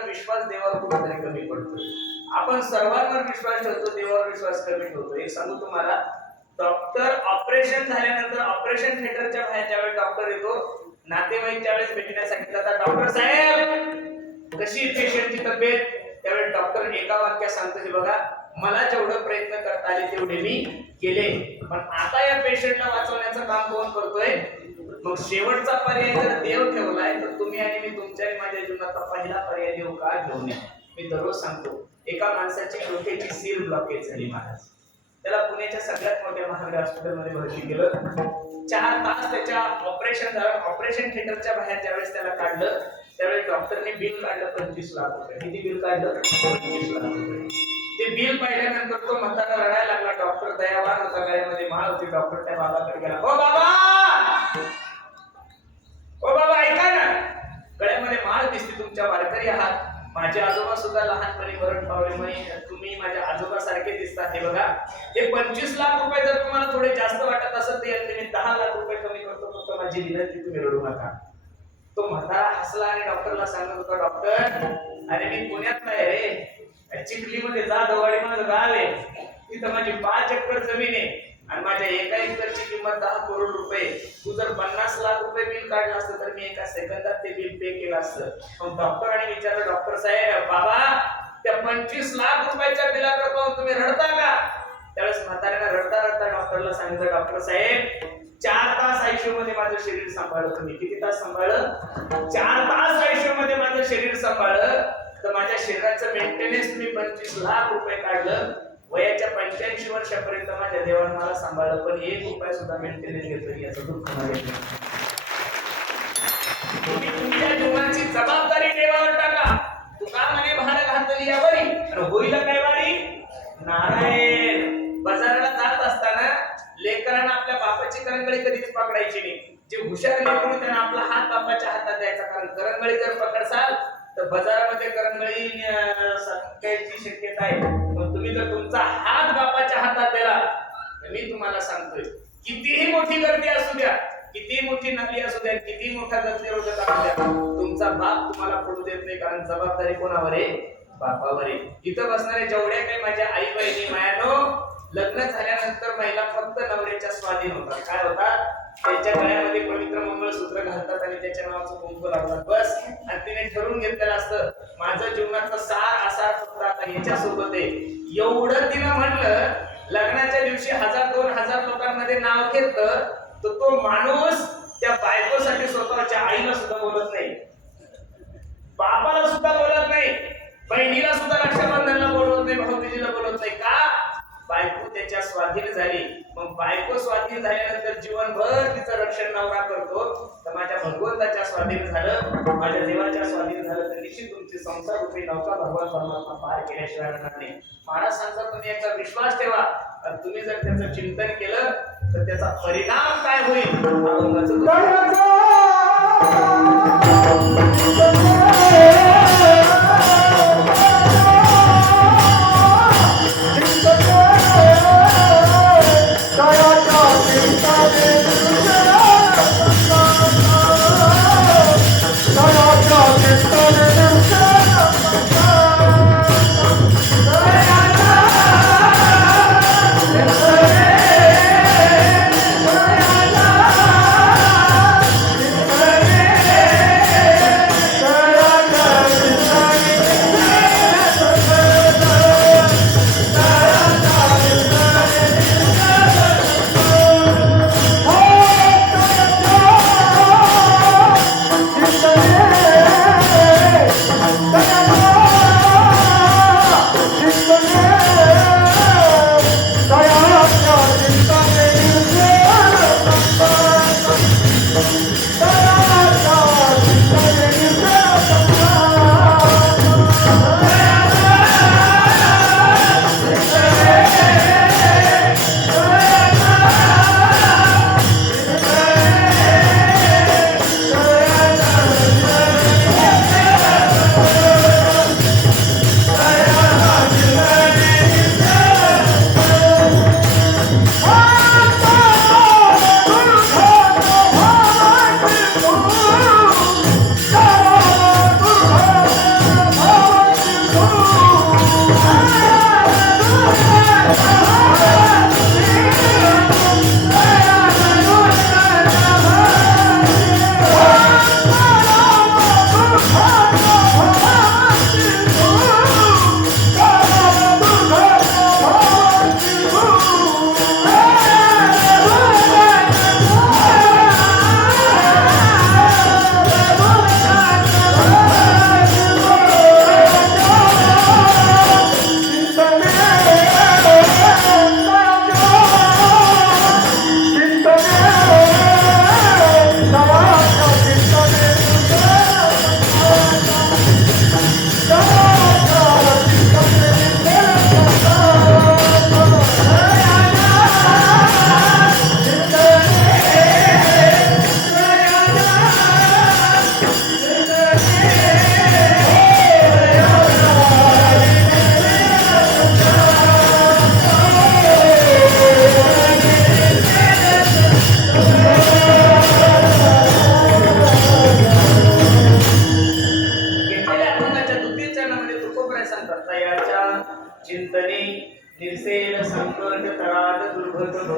विश्वास देवावर कुठेतरी कमी पडतो. आपण सर्वांवर विश्वास ठेवतो, देवावर विश्वास कमी ठेवतो. एक सांगू तुम्हाला, डॉक्टर ऑपरेशन झाल्यानंतर ऑपरेशन थिएटरच्या बाहेर ज्यावेळेस डॉक्टर येतो, नातेवाईक ज्यावेळेस भेटण्यासाठी जातात, डॉक्टर साहेब कशी पेशंटची तब्येत, त्यावेळेस डॉक्टर एका वाक्यात सांगतो, बघा मला जेवढं प्रयत्न करता आले तेवढे मी केले, पण आता या पेशंटला वाचवण्याचं काम कोण करतोय. मग शेवटचा पर्याय जर देव ठेवलाय तर तुम्ही आणि मी तुमच्या आणि माझ्या जीवनाचा पहिला पर्याय देव का घेऊन या. मी दररोज सांगतो, एका माणसाची डोक्याची सील ब्लॉकेज झाली महाराज, त्याला पुण्याच्या सगळ्यात मोठ्या महागड्या हॉस्पिटलमध्ये भरती केलं. 4 तास त्याच्या ऑपरेशन झालं. ऑपरेशन थिएटरच्या बाहेर ज्यावेळेस त्याला काढलं त्यावेळेस डॉक्टरने बिल काढलं 25 लाख रुपये. किती बिल काढलं? 25 लाख रुपये. ते बिल पाहिल्यानंतर तो म्हातारा रडायला लागला. डॉक्टर दयावान होता, गळ्यामध्ये माळ होती. डॉक्टर त्या बाबाकडे गेला, ओ बाबा, ओ बाबा ऐका ना, गळ्यामध्ये माळ दिसते, तुमच्या वारकरी आहात, माझे आजोबा सुद्धा लहानपणी मरण पावले, म्हणे तुम्ही माझ्या आजोबा सारखे दिसतात, हे बघा हे 25 लाख रुपये जर तुम्हाला थोडे जास्त वाटत असेल तर मी 10 लाख रुपये कमी करतो, फक्त माझी विनंती तुम्ही रडू नका. तो म्हातारा हसला आणि डॉक्टरला सांगत होता, डॉक्टर अरे मी पुण्यात नाही रे, चिखलीमध्ये जा, दवाडी माझं गाव आहे, तिथं माझी 5 एकर जमीन आहे आणि माझ्या एका एकरची किंमत 10 करोड रुपये. तू जर 50 लाख रुपये बिल काढलं असतं तर मी एका सेकंदात ते बिल पे केलं असतं. मग डॉक्टरांनी विचारलं, डॉक्टर साहेब बाबा त्या 25 लाख रुपयाच्या बिलाकडे पाहून तुम्ही रडता का? त्यावेळेस म्हाताऱ्याला रडता रडता डॉक्टरला सांगितलं, डॉक्टर साहेब 4 तास आयुष्यामध्ये माझं शरीर सांभाळलं तुम्ही. किती तास सांभाळलं? 4 तास आयुष्यामध्ये माझं शरीर सांभाळलं, तर माझ्या शरीराचं मेंटेनन्स तुम्ही 25 लाख रुपये काढलं. वयाच्या 85 वर्षापर्यंत माझ्या देवाने मला सांभाळलं, पण 1 रुपया सुद्धा मेंटेनन्स घेतलं याचं दुःख मला येत नाही. तुम्ही तुमच्या जीवनाची जबाबदारी देवावर टाका. तुका म्हणे भाड घातली यावरी आणि होईल काय वारी? नारायण. बाजाराला जात असताना लेकरांना आपल्या बापाची करंगळी कधीच पकडायची नाही. जे हुशार लेकरू त्यांना आपला हात बापाच्या हातात द्यायचा, कारण करंगळी जर पकडसाल तर बाजारामध्ये करंगळी सटकायची शक्यता आहे. पण तुम्ही जर तुमचा हात बापाच्या हातात दिला तर मी तुम्हाला सांगतोय, कितीही मोठी गर्दी असू द्या, किती मोठी नकली असू द्या, किती मोठा गर्दीरोधक असू द्या, तुमचा बाप तुम्हाला पडू देत नाही, कारण जबाबदारी कोणावर आहे? बापावर आहे. इथं बसणारे जेवढ्या काही माझ्या आई बहिणी मायानो, लग्न झाल्यानंतर महिला फक्त नवऱ्याच्या स्वाधीन होतात. काय होतात? त्यांच्या गळ्यामध्ये पवित्र मंगळसूत्र घालतात आणि त्याच्या नावाचं कुंकू लावतात, बस. आणि तिने ठरवून घेतलेलं असतं, माझं जीवनाचं सार आसार फक्त आता ह्याच्यासोबत आहे. एवढं तिनं म्हणलं, लग्नाच्या दिवशी 1000-2000 लोकांमध्ये नाव घेतलं, तर तो माणूस त्या बायकोसाठी स्वतःच्या आईला सुद्धा बोलत नाही, बापाला सुद्धा बोलत नाही, बहिणीला सुद्धा रक्षाबंधनला बोलवत नाही, भाऊबीजेला बोलत नाही. का? बायको त्याच्या स्वाधीन झाली. मग बायको स्वाधीन झाल्यानंतर जीवनभर तिचं रक्षण नवरा करतो. तर माझ्या भगवंताच्या स्वाधीन झालं, माझ्या देवाच्या स्वाधीन झालं, तर निश्चित तुमची संसार रूपी नौका भगवान परमात्मा पार केल्याशिवाय राहणार नाही. महाराज सांगतात, तुम्ही याचा विश्वास ठेवा आणि तुम्ही जर त्याचं चिंतन केलं तर त्याचा परिणाम काय होईल?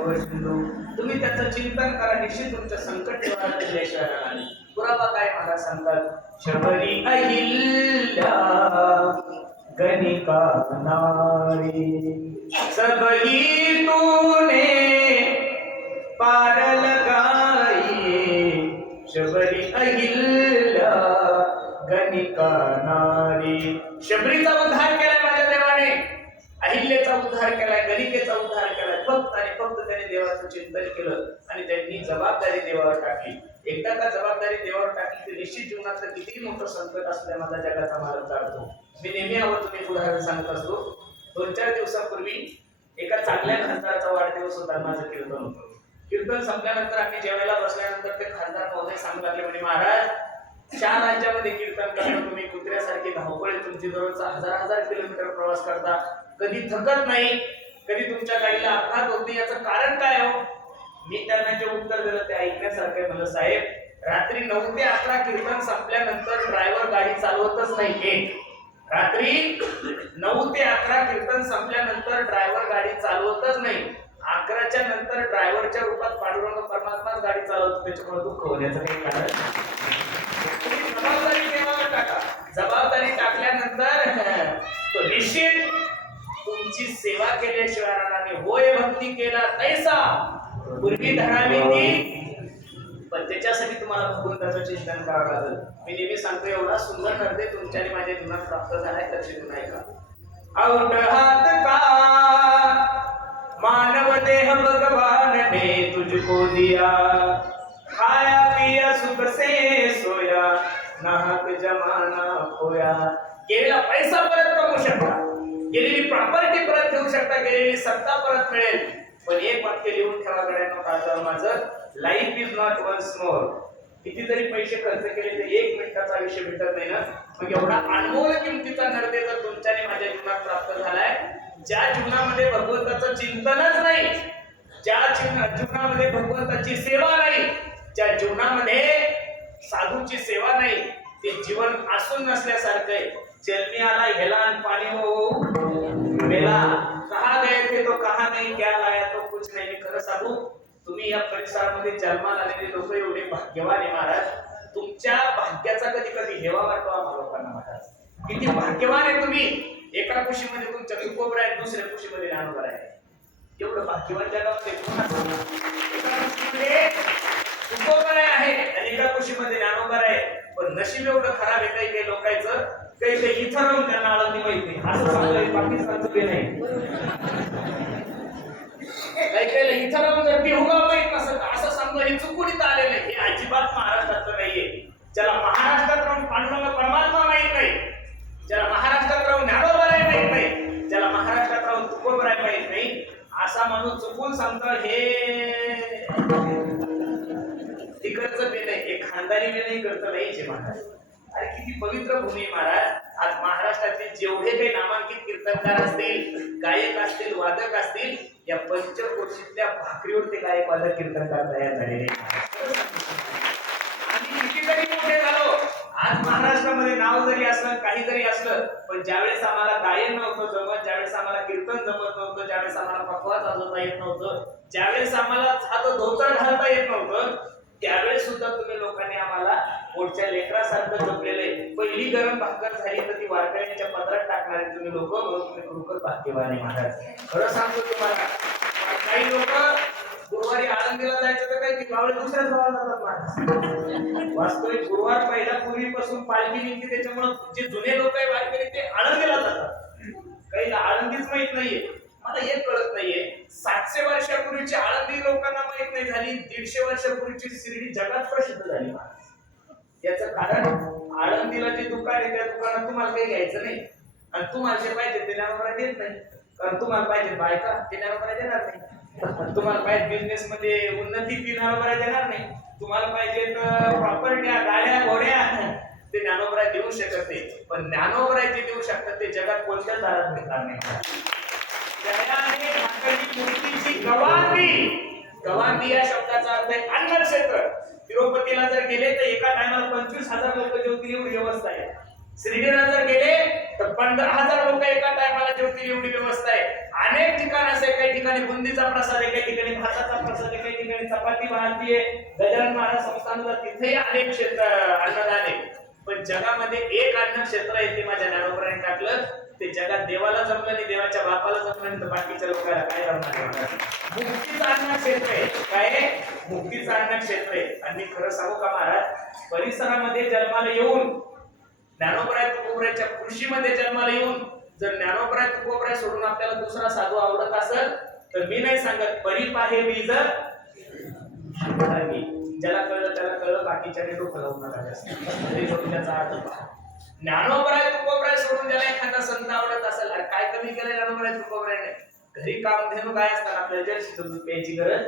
भव सिंधू. तुम्ही त्याचं चिंतन करा, निश्चित तुमचं संकट निवारण दिल्याशिवाय राहणार नाही. पुरावा काय महाराज सांगतात, शबरी अहिल्या गणिका नारी सबही तूने पार लगाई. शबरी अहिल्या गणिका नारी. शबरीचा उद्धार केलाय माझ्या देवाने, अहिल्याचा उद्धार केलाय, गणिकेचा उद्धार केलाय. फक्त आणि फक्त त्यांनी देवाचं चिंतन केलं आणि त्यांनी जबाबदारी देवावर टाकली. एकदा का जबाबदारी देवावर टाकली तर निश्चित जीवनातलं कितीही मोठं संकट असल्या माझा जगाचा मालक काढतो. मी नेहमी आवडतो एक उदाहरण सांगत असतो. 2-4 दिवसापूर्वी एका चांगल्या खासदाराचा वाढदिवस होता. माझं कीर्तन होतं. कीर्तन संपल्यानंतर आम्ही जेवायला बसल्यानंतर ते खासदार महोदय सांगू लागले, म्हणजे महाराज 4 राज्यामध्ये कीर्तन करणं, तुम्ही कुत्र्यासारखी धावपळ तुमची दररोजचा 1000 किलोमीटर प्रवास करता, कधी थकत नाही, कधी तुमच्या गाडीला अपघात होत नाही, याचं कारण काय हो? मी त्यांना जे उत्तर दिलं ते ऐकण्यासारखे. म्हणलं साहेब, रात्री 9 ते 11 कीर्तन संपल्यानंतर ड्रायव्हर गाडी चालवतच नाही. रात्री 9 ते 11 कीर्तन संपल्यानंतर ड्रायव्हर गाडी चालवतच नाही. 11च्या नंतर ड्रायव्हरच्या रूपात पांडुरंग परमात्माच गाडी चालवतो. त्याच्यामुळे दुःख होण्याचं काही कारण जबाबदारी देवावर टाका. जबाबदारी टाकल्यानंतर तो निश्चित तुमची सेवा केल्याशिवाय राहणार नाही. होय भक्ती केला तैसा पूर्वी धरावी ती, पण त्याच्यासाठी तुम्हाला भगवंताचं चिंतन करावं लागेल. मी नेहमी सांगतो, एवढा सुंदर निर्णय तुमच्या आणि माझ्या जीवनात प्राप्त झालाय, लक्षात नाही का? आउट हात का मानव देह भगवान ने तुझको दिया, खाया पिया सुख से सोया, नाहक जमाना खोया. गेलेला पैसा परत कमवू शकता, गेलेली प्रॉपर्टी परत घेऊ शकता, गेलेली सत्ता परत मिळेल, पण एक वाक्य लिहून ठेवा गड्यांनो, माझं माझं life is not once more. किती जरी पैसे खर्च केले तर 1 मिनिटाचं आयुष्य भेटत नाही ना. मग एवढा अनमोल किमतीचा निर्णय जर तुमच्या आणि माझ्या जीवनात प्राप्त झालाय, ज्या जीवनामध्ये भगवंताचं चिंतनच नाही, ज्या जीवनामध्ये भगवंताची सेवा नाही, ज्या जीवनामध्ये साधूची सेवा नाही, ते जीवन असून नसल्यासारखं आहे. जन्मी आला हेला आणि पाणी हो मेला, कहा गए थे तो कहा नहीं, क्या लाया तो कुछ नहीं. खरं सांगू, तुम्ही या परिसरामध्ये जन्माला आलेले लोक एवढे भाग्यवान आहे महाराज. तुमच्या भाग्याचा कधी कधी हेवा वाटतो आम्हाला लोकांना महाराज. किती भाग्यवान आहे तुम्ही. एका कुशीमध्ये तुमच्या तुकोबर आहे, दुसऱ्या कुशीमध्ये ज्ञानोबर आहे. एवढं भाग्यवान जगामध्ये एका कुशीमध्ये तुकोबर आहे आणि एका कुशीमध्ये ज्ञानोबर आहे. पण नशीब एवढं खराब आहे काही काही लोकांचं, काही काही इथं राहून त्यांना आळंदी माहित नाही. असं सांगतोय पाकिस्तानचं ते नाही. काही काही इथं राहून जर बिहुगा माहित नसत असं सांगतो, हे चुकून आलेलं आहे. हे अजिबात महाराष्ट्राचं नाहीये. ज्याला महाराष्ट्रात राहून पांडुरंग परमात्मा माहित नाही, ज्याला महाराष्ट्रात राहून ज्ञानोबर आहे माहित नाही, ज्याला महाराष्ट्रात राहून तुकोबर आहे माहित नाही, असा माणूस चुकून सांगतो हे तिकडचं बी नाही, हे खानदानी बी नाही, करतं नाही जे महाराज. अरे किती पवित्र भूमी महाराज. आज महाराष्ट्रातील जेवढे काही नामांकित कीर्तनकार असतील, गायक असतील, वादक असतील, या पंचकोशीतल्या भाकरीवर ते गायक वादक कीर्तनकार तयार झालेले. आम्ही कितीतरी मोठे झालो. आज महाराष्ट्रामध्ये नाव जरी असलं, काही जरी असलं, पण ज्यावेळेस आम्हाला गायन नव्हतं जमत, ज्यावेळेस आम्हाला कीर्तन जमत नव्हतं, ज्यावेळेस आम्हाला पखवाज वाजवता येत नव्हतं, ज्यावेळेस आम्हाला साधं धोतर घालता येत नव्हतं, त्यावेळेस सुद्धा तुम्ही लोकांनी आम्हाला पोटच्या लेकरासारखं जपलेले. पहिली गरम भाकर झाली तर ती वारकऱ्यांच्या पदरात टाकणारे तुम्ही लोक, तुम्ही खरोखर भाग्यवान आहे महाराज. खरं सांगतो तुम्हाला, काही लोक गुरुवारी आळंदीला जायचं तर काही गावडे दुसऱ्याच गावाला जातात महाराज. वास्तविक गुरुवार पहिला पूर्वीपासून पालखी निघते, त्याच्यामुळे जे जुने लोक आहे वारकरी ते आळंदीला जातात. काहीला आळंदीच माहित नाहीये. मला एक कळत नाहीये, 700 वर्षापूर्वीची आळंदी लोकांना माहित नाही झाली, 150 वर्षापूर्वीची शिर्डी जगात प्रसिद्ध झाली महाराज. याचं कारण, आळंदीला जे दुकान आहे त्या दुकानात तुम्हाला काही घ्यायचं नाही, आणि तुम्हाला जे पाहिजे ते ज्ञानोबा देत नाही. कारण तुम्हाला पाहिजे बायका, ते ज्ञानोबा देणार नाही. तुम्हाला पाहिजे बिझनेस मध्ये उन्नती, ती ज्ञानोबा देणार नाही. तुम्हाला पाहिजे प्रॉपर्ट्या, गाड्या, घोड्या, ते ज्ञानोबा देऊ शकत नाही. पण ज्ञानोबा जे देऊ शकतात ते जगात कोणत्याच दारात मिळणार नाही. मूर्तीची गवांडी, गवांडी या शब्दाचा अर्थ आहे अन्नक्षेत्र. तिरुपतीला जर गेले तर एका टायमाला 25,000 लोक जेवतील एवढी व्यवस्था आहे. शिर्डीला जर गेले तर 15,000 लोक एका टायमाला जेवतील एवढी व्यवस्था आहे. अनेक ठिकाण असे, काही ठिकाणी बुंदीचा प्रसाद आहे, काही ठिकाणी भाताचा प्रसाद आहे, काही ठिकाणी चपाती भाजी आहे. गजानन महाराज संस्थानाला तिथेही अनेक क्षेत्र अन्नदान आहे. पण जगामध्ये एक अन्न क्षेत्र आहे, ते माझ्या ज्ञानोबरांनी टाकलं. ते जगात देवाला जमलं नाही, देवाच्या बापाला जमलं नाही, तर बाकीच्या लोकांना काय जमणार? मुक्तीचं अन्न क्षेत्र आहे. काय? मुक्तीचं अन्न क्षेत्र आहे. आणि मी खरं सांगू का महाराज, परिसरामध्ये जन्माला येऊन, ज्ञानोबराय तुकोबरायच्या कृषीमध्ये जन्माला येऊन, जर ज्ञानोबराय तुकोबराय सोडून आपल्याला दुसरा साधू आवडत असेल तर मी नाही सांगत, परीप आहे मी जर ज्याला कळलं त्याला कळलं, बाकीच्याने डोकं लावून नका जास्त. त्याचा अर्थ पहा. ज्ञानोबराय तुकोबराय सोडून ज्याला एखादा संत आवडत असेल, काय कमी केलं ज्ञानोबराय तुकोबरायने? घरी कामधेनू काय असतात, आपल्याला जर्सी दूध प्यायची गरज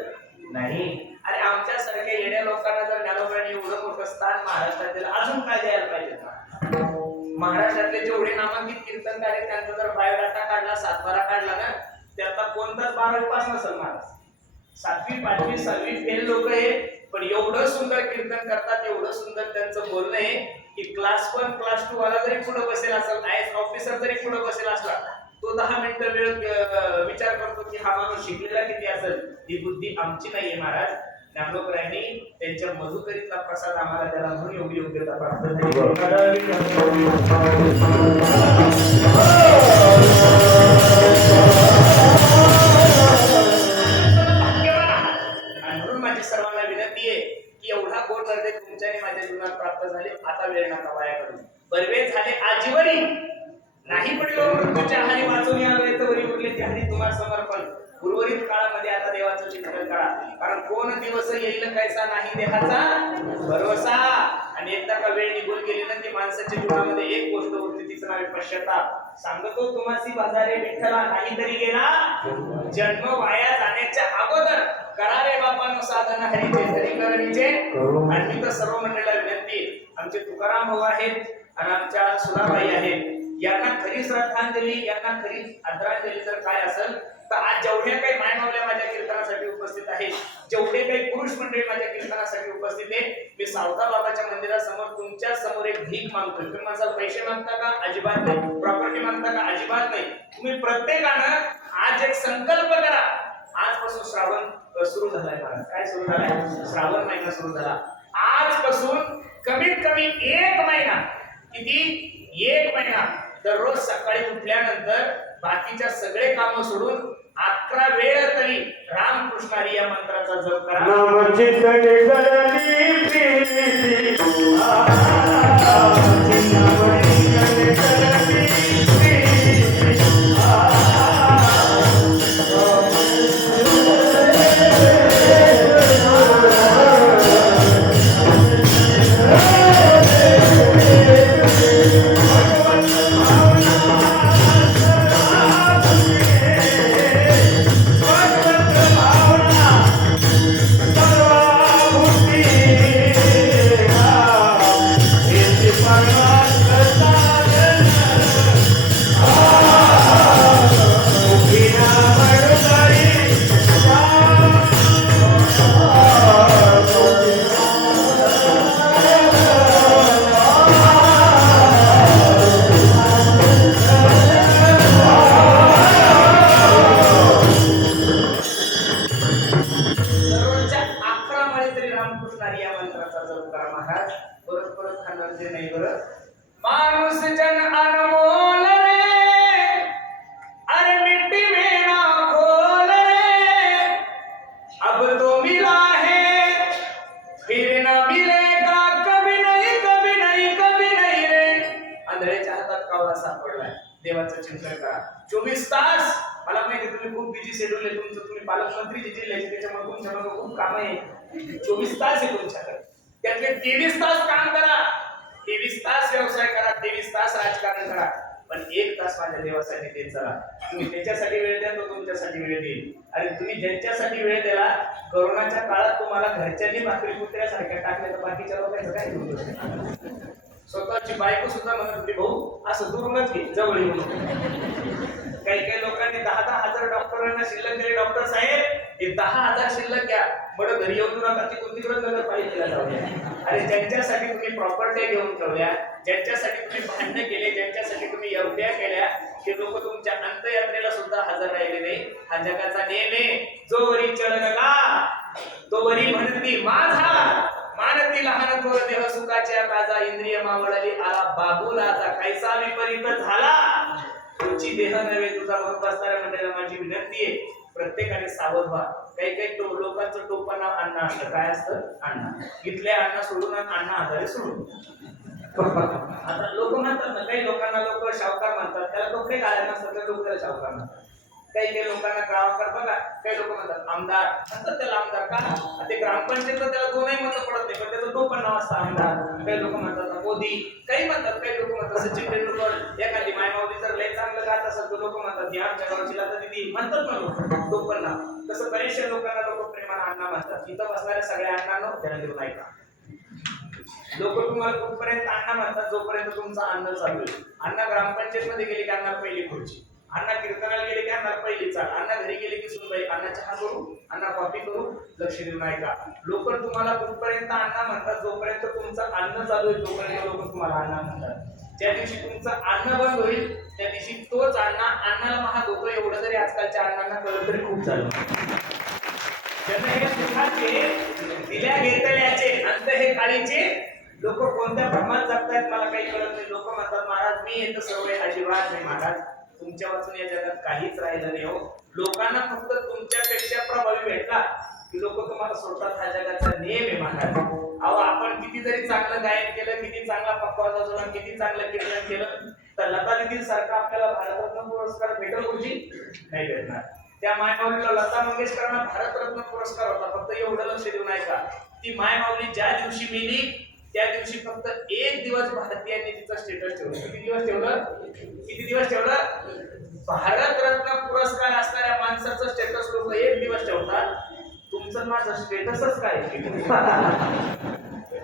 नाही. अरे आमच्या सारख्या येड्या लोकांना जर ज्ञानोबरायने एवढं मोठं स्थान महाराष्ट्रात दिलं, अजून काय द्यायला पाहिजे? महाराष्ट्रातले जेवढे नामांकित कीर्तनकार आहेत त्यांचा जर बायोडाटा काढला, सातबारा काढला ना, त्यातला कोणताच 12वी पास नसेल महाराज. 7वी 5वी 6वी फेल लोक आहे, पण एवढं सुंदर कीर्तन करतात, एवढं सुंदर त्यांचं बोलणं आहे की क्लास 1 क्लास 2 वाला जरी पुढे बसेल असेल, आयएस ऑफिसर जरी पुढे बसेल असला, तो 10 मिनिटं वेळ विचार करतो की हा माणूस शिकलेला किती असेल. ही बुद्धी आमची नाहीये महाराज. ज्ञानोबरायांनी त्यांच्या मधुकरीतला प्रसाद आम्हाला त्याला म्हणून एवढी योग्यता प्राप्त झाली. म्हणून माझी सर्वांना विनंती आहे की एवढा गोड हृदय तुमच्याने माझ्या जीवनात प्राप्त झाले. आता वेळ नका वाया करू. बरवे झाले आजीवरी, नाही पडलो मृत्यूच्या हानी, वाचून आलोय तर वरी उरले ते हानी तुम्हाला समर्पण. उर्वरित काळामध्ये आता देवाचं चिंतन करा, कारण कोण दिवस येईल कैसा नाही देहाचा भरोसा. आणि एकदा का वेळ निघून गेली ना की माणसाच्या जीवनामध्ये एक गोष्ट उरते, तिचं नाव आहे पश्चाताप. सांगतो तुम्हासी बाजारे विठ्ठला, नाहीतरी गेला जन्म वाया जाण्याच्या अगोदर करा रे बापांनो साधन हरीचे हरी करणीचे. आणि मी तर सर्व मंडळाला विनंती, आमचे तुकाराम भाऊ आहेत आणि आमच्या सुनाबाई आहेत, यांना खरी श्रद्धांजली, यांना खरी आदरांजली जर काय असेल तर आज जेवढ्या काही मायमावल्या माझ्या कीर्तनासाठी उपस्थित आहेत, जेवढे काही पुरुष मंडळी माझ्या कीर्तनासाठी उपस्थित आहेत, मी सावता बाबाच्या मंदिरासमोर तुमच्या समोर एक भीक मागतोय. तुम्ही माझा पैसे मागता का? अजिबात नाही. प्रॉपर्टी मागता का? अजिबात नाही. तुम्ही प्रत्येकानं आज एक संकल्प करा. आजपासून श्रावण सुरू झालाय महाराज. काय सुरू झालाय? श्रावण महिना सुरू झाला. आजपासून कमीत कमी 1 महिना, किती? 1 महिना दररोज सकाळी उठल्यानंतर बाकीच्या सगळे काम सोडून 11 वेळ तरी रामकृष्ण हरी या मंत्राचा जप करा. मानुष जन अनमोल रे, अरे मिट्टी में ना खोल रे, अब तो मिला है फिर न मिलेगा, कभी नहीं कभी नहीं कभी नहीं रे. आंधळ्याच्या हातात कावळा सापडलाय. देवाचं चिंतन करा 24 तास. मला माहिती तुम्ही खूप बिझी शेड्यूल आहे तुमचं, तुम्ही पालकमंत्री जिल्ह्याचे, त्याच्यामुळे तुमच्याकडे खूप काम आहे. 24 तास आहे तुमच्याकडे, त्यातले 23 तास काम करा, 23 तास व्यवसाय करा, 23 तास राजकारण करा, पण 1 तास माझ्या देवासाठी देत चला. तुम्ही त्याच्यासाठी वेळ द्या, तो तुमच्यासाठी वेळ देईल. आणि तुम्ही ज्यांच्यासाठी वेळ दिला, कोरोनाच्या काळात तुम्हाला घरच्यांनी भाकरी कुत्र्यासारख्या टाकल्या तर बाकीच्या लोकांचं काय करू? स्वतःची बायको सुद्धा म्हणत होती, भाऊ असं दुरूनच घे, जवळ येऊ नको. काही काही लोकांनी 10,000 डॉक्टरांना शिल्लक दिले. डॉक्टर साहेब हे 10,000 शिल्लक घ्या, बरं घरी येऊन नका ती कोणती नगरपालिकेला जाऊया. आणि ज्यांच्यासाठी तुम्ही प्रॉपर्टी घेऊन ठेवल्या, ज्यांच्यासाठी तुम्ही भांडण केले, ज्यांच्यासाठी तुम्ही एवढ्या केल्या, ते लोक तुमच्या अंत्ययात्रेला सुद्धा हजर राहिले नाही. हा जगाचा नियम आहे. जो वरी चढला तो वरी म्हणती माझा, मानती लहान थोर देह सुखाच्या ताजा, इंद्रिय मावळली आला बाबुलाचा, कैसा विपरीत झाला तुझी देह नव्हे तुझा. म्हणून बसणाऱ्या मंडळीला माझी विनंती आहे, प्रत्येकाने सावध व्हा. काही काही लोकांचं टोपण नाव अण्णा असतं. काय असतं? अण्णा. इथले अण्णा सोडून अण्णा आजारी सोडून. आता लोक म्हणतात ना, काही लोकांना लोक शावकार म्हणतात, त्याला कपडे घालायला नसतात तर लोक त्याला शावकार म्हणतात. काही काही लोकांना गावाकर बघा, काही लोक म्हणतात आमदार, म्हणतात त्याला आमदार का? ते ग्रामपंचायत त्याला दोनही मतं पडत नाही, पण त्याचं टोपण नाव असतं आमदार. काही लोक म्हणतात मोदी, काही म्हणतात, काही लोक म्हणतात सचिन तेंडुलकर. एखादी मायमावली जर लय चांगलं गात असेल तर लोक म्हणतात ही आमच्या गावची लता दिदी, म्हणतात ना लोक टोपण नाव. तसं बरेचशा लोकांना लोक प्रेमाला अण्णा म्हणतात. इथं बसणाऱ्या सगळ्या अण्णांना त्याला देऊ नाही का? लोक तुम्हाला कुठपर्यंत अण्णा म्हणतात जोपर्यंत तुमचं अन्न चालू आहे. अण्णा ग्रामपंचायत मध्ये गेले की अण्णा पहिली खुर्ची, अण्णा कीर्तनाला गेले की अण्णा पहिली चाल, अण्णा घरी गेले की सुनबाई अण्णा चहा करू, अण्णा कॉफी करू, लक्ष देऊ नाही का? लोक तुम्हाला कुठपर्यंत अण्णा म्हणतात जोपर्यंत तुमचं अन्न चालू आहे तोपर्यंत लोक तुम्हाला अण्णा म्हणतात. ज्या दिवशी तुमचं अन्न बंद होईल त्या दिवशी तोच अण्णाला महाग होतो. एवढं जरी आजकालच्या अण्णांना कळलं तरी खूप झालं. दिल्या घेतल्याचे अंत हे काळीचे, लोक कोणत्या भ्रमात जगतायत मला काही कळत नाही. लोक म्हणतात महाराज मी येतो सवय, अजिबात नाही महाराज. तुमच्या वाचून या जगात काहीच राहिलं नाही हो. लोकांना फक्त तुमच्यापेक्षा प्रभावी भेटला की लोक तुम्हाला सोडतात. हा जगाचा नियम आहे महाराज. अहो आपण किती जरी चांगलं गायन केलं, किती चांगला पक्का वाजवला, किती चांगलं कीर्तन केलं, तर लता दिदी सारखा आपल्याला भारतरत्न पुरस्कार भेटेल कुठे? नाही भेटणार. त्या मायमाऊलीला लता मंगेशकरांना भारतरत्न पुरस्कार होता. फक्त एवढं लक्ष देऊ नाही का, ती मायमाऊली ज्या दिवशी मेली त्या दिवशी फक्त एक दिवस भारतीयांनी तिचा स्टेटस ठेवलं. किती दिवस ठेवलं? किती दिवस ठेवलं? भारतरत्न पुरस्कार असणाऱ्या माणसाचं स्टेटस लोक एक दिवस ठेवतात. तुमचं माझं स्टेटसच काय?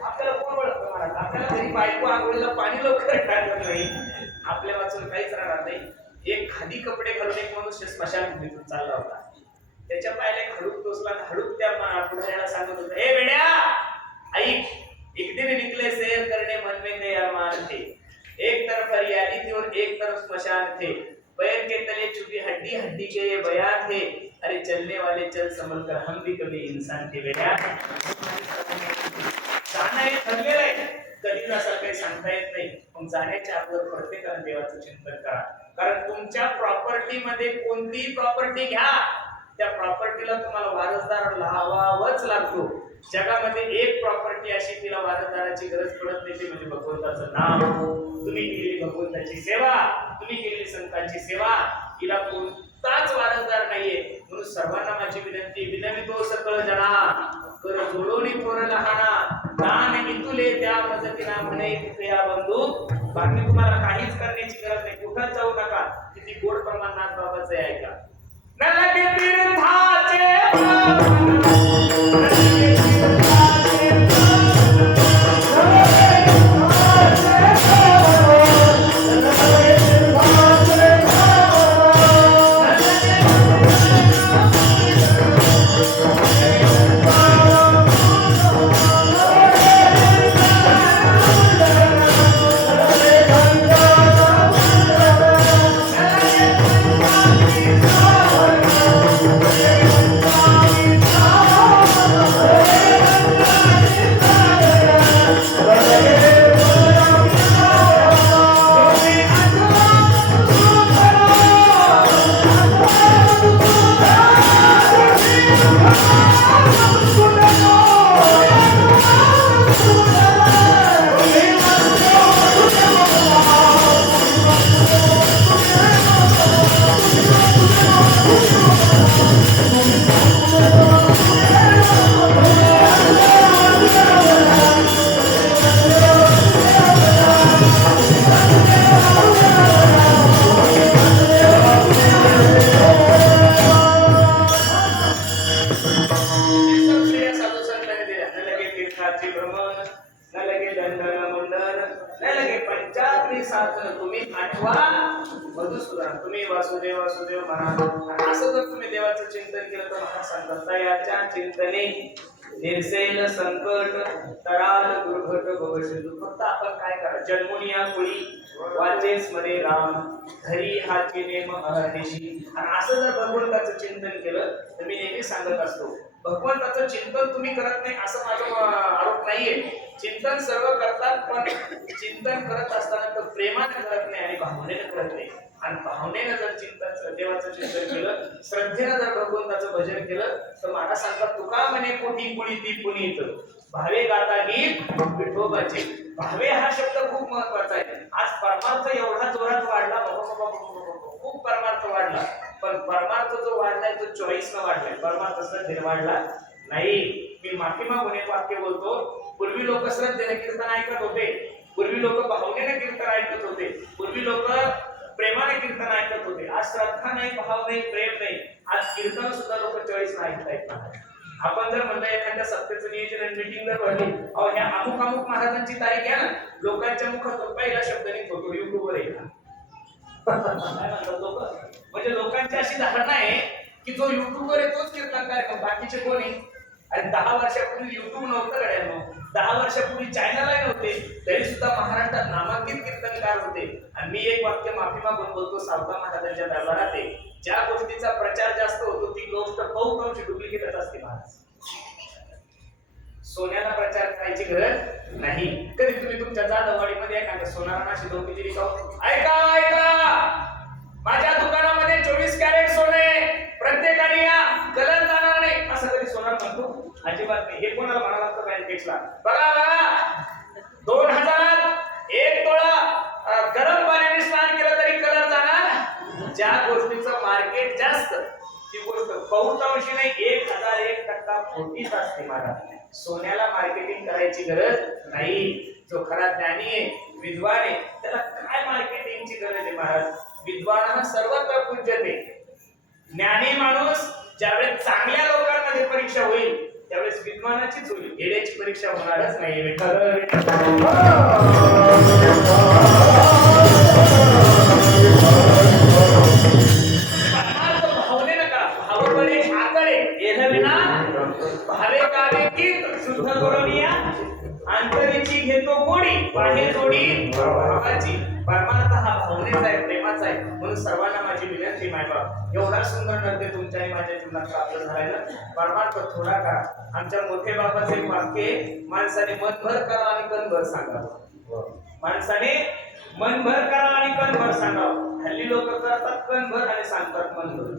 आपल्याला कोण ओळखतं महाराज? आपल्याला घरी बायको आंघोळीला पाणी लवकर टाकत नाही, आपल्या वाचून काहीच राहणार नाही. एक खादी कपडे घालून एक मनुष्य स्मशानभूमीतून चालला होता. त्याच्या पायाला एक हळूक टोचला, हळूक त्या पुढाऱ्याला सांगत होता, हे वेड्या ऐक, एक दिन निकले सैर करने मन में गए अरमान थे, एक तरफ हरियाली थी और एक तरफ स्मशान थे, पैर के तले चुकी हड्डी हड्डी के ये बयान थे, अरे चलने वाले चल संभल कर हम भी कभी इंसान थे. वेड्या जाणं हे ठरलेलं आहे, कधी असं काही सांगता येत नाही. पण जाण्याच्या अगोदर प्रत्येकाने देवाचं चिंतन करा. कारण तुमच्या प्रॉपर्टी मध्ये कोणतीही प्रॉपर्टी घ्या, त्या प्रॉपर्टीला तुम्हाला वारसदार लावावाच लागतो. जगामध्ये एक प्रॉपर्टी अशी तिला वारसदाराची गरज पडत नाही, ते म्हणजे भगवंताचं नाम. तुम्ही केलेली भगवंताची सेवा, तुम्ही केलेली संतांची सेवा, हिला कोणताच वारसदार नाहीये. म्हणून सर्वांना माझी विनंती, विनवितो सकळ जना कर जोडोनी थोर लहाना, दान इतुले त्या मदतीना म्हणे कृपया बंधू. बाकी तुम्हाला काहीच करण्याची गरज नाही, कुठंच जाऊ नका. किती गोड प्रमाण नाथ बाबाचं आहे ऐका. न लगे तीर्थाचे भ्रमण, न लगे दंडन मुंडन, न लगे पंचाग्नी साधन तुम्ही आठवा मधुसूदन, तुम्ही वासुदेव वासुदेव म्हणा. असं जर तुम्ही देवाचं चिंतन केलं तर मला सांगतात याच्या चिंतने निर्सेल संकट तराल दुर्घट भवसिंधू. फक्त आपण काय करा, जन्मुनी या कुळी वाचेस मध्ये राम धरी हाती नेम अहर्निशी. आणि असं जर भगवंताचं चिंतन केलं तर मी नेहमी सांगत असतो, भगवंताचं चिंतन तुम्ही करत नाही असं माझा आरोप नाहीये. चिंतन सर्व करतात, पण चिंतन करत असताना तर प्रेमाने करत नाही आणि भावनेने करत नाही. आणि भावनेनं जर चिंतन देवाचं चिंतन केलं, श्रद्धेनं जर भगवंताचं भजन केलं तर मला सांगतात तुका म्हणे कोठी कुणी ती पुनीत भावे गाता गीत विठोबाचे. भावे हा शब्द खूप महत्वाचा आहे. आज परमार्थ एवढा जोरात वाढला, खूप परमार्थ वाढला, पण परमार्थ जो वाढलाय तो चॉईस न वाढलाय, परमार्थ श्रद्धेने वाढला नाही. मी माफी मागून एक वाक्य बोलतो. पूर्वी लोक श्रद्धेने कीर्तन ऐकत होते, पूर्वी लोक भावनेने कीर्तन ऐकत होते, पूर्वी लोक प्रेमाने कीर्तन ऐकत होते. आज श्रद्धा नाही, भाव नाही, प्रेम नाही. आज कीर्तन सुद्धा लोक चॉईस न ऐकतायत. आपण जर म्हणलं एखाद्या सत्तेचं नियोजन आणि मीटिंग जर भरली, अहो ह्या अमुक अमुक महाराजांची तारीख आहे ना, लोकांच्या मुखातून पहिला शब्द निघतो युट्यूबवर आहे का. काय म्हणतात लोक, म्हणजे लोकांची अशी धारणा आहे की जो युट्यूबवर आहे तोच कीर्तन कार्यक्रम, बाकीचे कोणी. आणि 10 वर्षापूर्वी युट्यूब नव्हतं गड्यांनो, 10 वर्षापूर्वी चॅनलही नव्हते, तरी सुद्धा महाराष्ट्रात नामांकित कीर्तनकार होते. आणि मी एक वाक्य माफी मागून बोलतो, सावता महाराजांच्या दरबारात आहे, ज्या गोष्टीचा प्रचार जास्त होतो ती गोष्ट बहुतांशी डुप्लिकेटच असते. महाराज सोन्याला प्रचार करायची गरज नाही. कधी तुम्ही तुमच्या जाधववाडीमध्ये एखाद्या सोनाराशी धोकी दिली का? ऐका ऐका, माझ्या दुकानामध्ये 24 कॅरेट सोने, प्रत्येकाने या, कलर जाणार नाही, असं कधी सोनार म्हणतो? अजिबात नाही. हे कोणाला म्हणाला लागतं बँकेला? बघा 2000 एक तोळा गरम पाण्याने स्नान केलं तरी कलर जाणार. ज्या गोष्टीचं मार्केट जास्त ती गोष्ट बहुतांशी नाही, 1001% खोटीच असते. महाराज सोन्याला मार्केटिंग करायची गरज नाही. जो खरा ज्ञानी आहे, विद्वान आहे, त्याला काय मार्केटिंगची गरज आहे? महाराज विद्वान सर्वत्र पूज्यते. ज्ञानी माणूस ज्यावेळेस चांगल्या लोकांमध्ये परीक्षा होईल त्यावेळेस विद्वानाचीच होईल, येण्याची परीक्षा होणारच नाही. भावनेनं का भावकडे आकडे येणविना भावे कावे कीर्त शुद्ध करूनिया अंतरीची घेतो गोडी बाहे जोडी भावाची. परमार्थ हा भावनेचा आहे, प्रेमाचा आहे. म्हणून सर्वांना माझी विनंती, मायबाप एवढा सुंदर नद्य तुमच्या आणि माझ्या जीवनात प्राप्त झालेला, परमार्थ थोडा करा. आमच्या मोठे बाबाचे वाक्य, माणसाने मनभर करा आणि कणभर सांगावं. माणसाने मनभर करा आणि कणभर सांगावं. हल्ली लोक करतात कणभर आणि सांगतात मनभर.